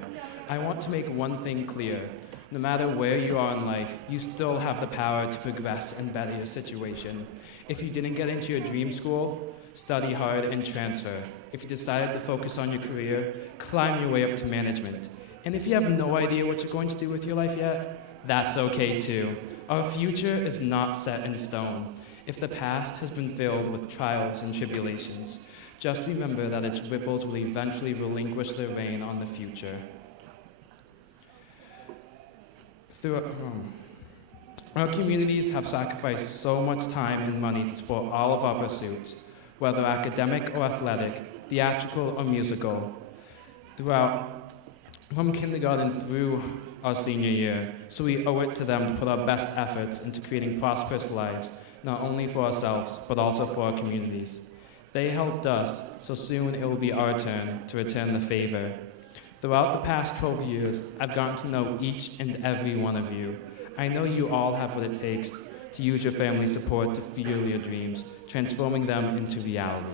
I want to make one thing clear. No matter where you are in life, you still have the power to progress and better your situation. If you didn't get into your dream school, study hard and transfer. If you decided to focus on your career, climb your way up to management. And if you have no idea what you're going to do with your life yet, that's okay too. Our future is not set in stone. If the past has been filled with trials and tribulations, just remember that its ripples will eventually relinquish their reign on the future. Our communities have sacrificed so much time and money to support all of our pursuits, whether academic or athletic, theatrical or musical, from kindergarten through our senior year. So we owe it to them to put our best efforts into creating prosperous lives, not only for ourselves, but also for our communities. They helped us, so soon it will be our turn to return the favor. Throughout the past 12 years, I've gotten to know each and every one of you. I know you all have what it takes to use your family support to fuel your dreams, transforming them into reality.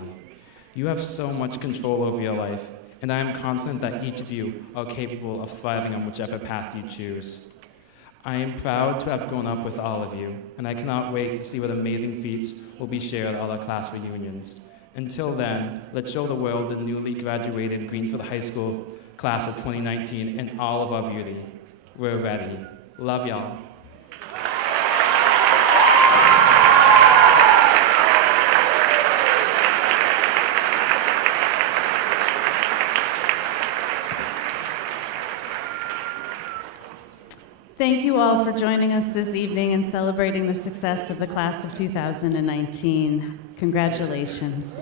You have so much control over your life, and I am confident that each of you are capable of thriving on whichever path you choose. I am proud to have grown up with all of you, and I cannot wait to see what amazing feats will be shared at our class reunions. Until then, let's show the world the newly graduated Greenfield High School class of 2019 in all of our beauty. We're ready. Love y'all. Thank you all for joining us this evening and celebrating the success of the class of 2019. Congratulations.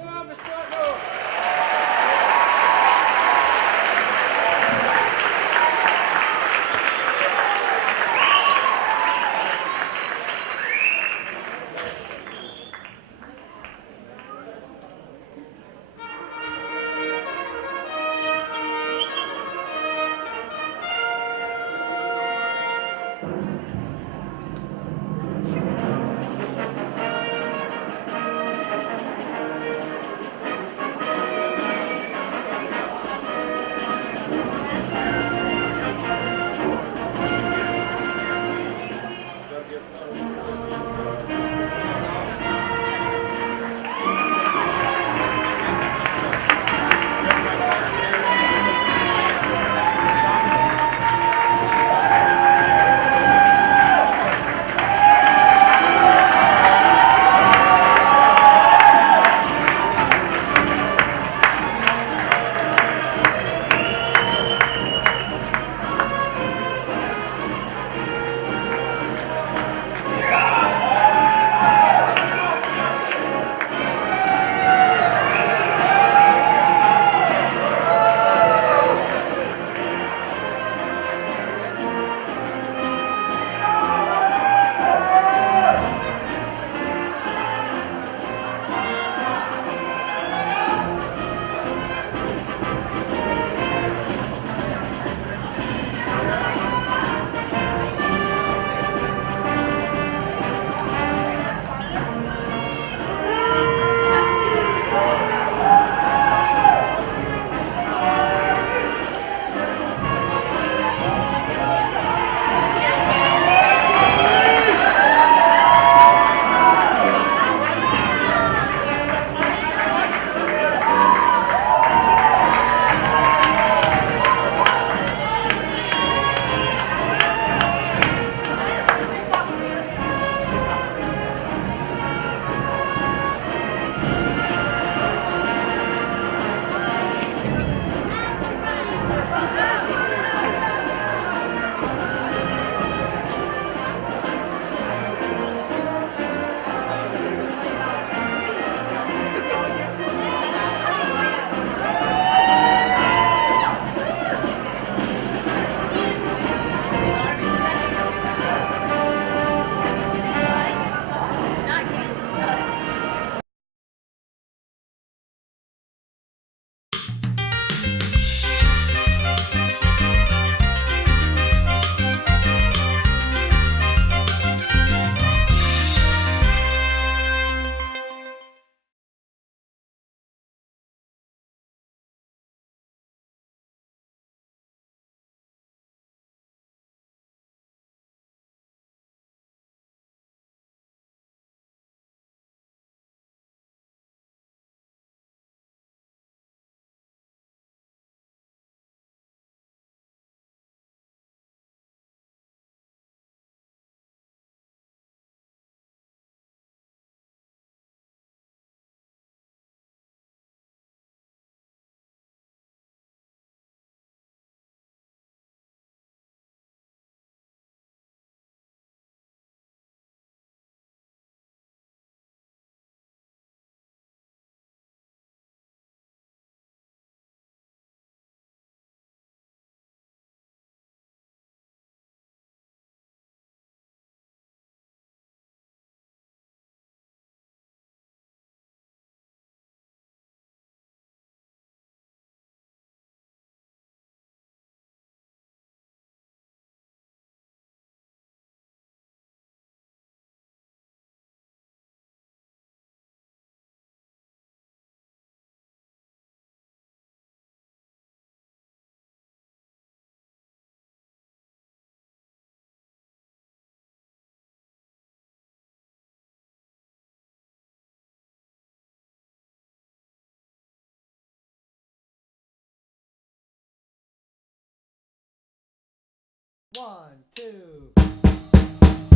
1, 2.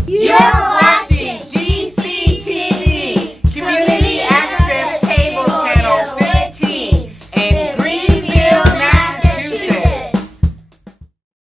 Yo!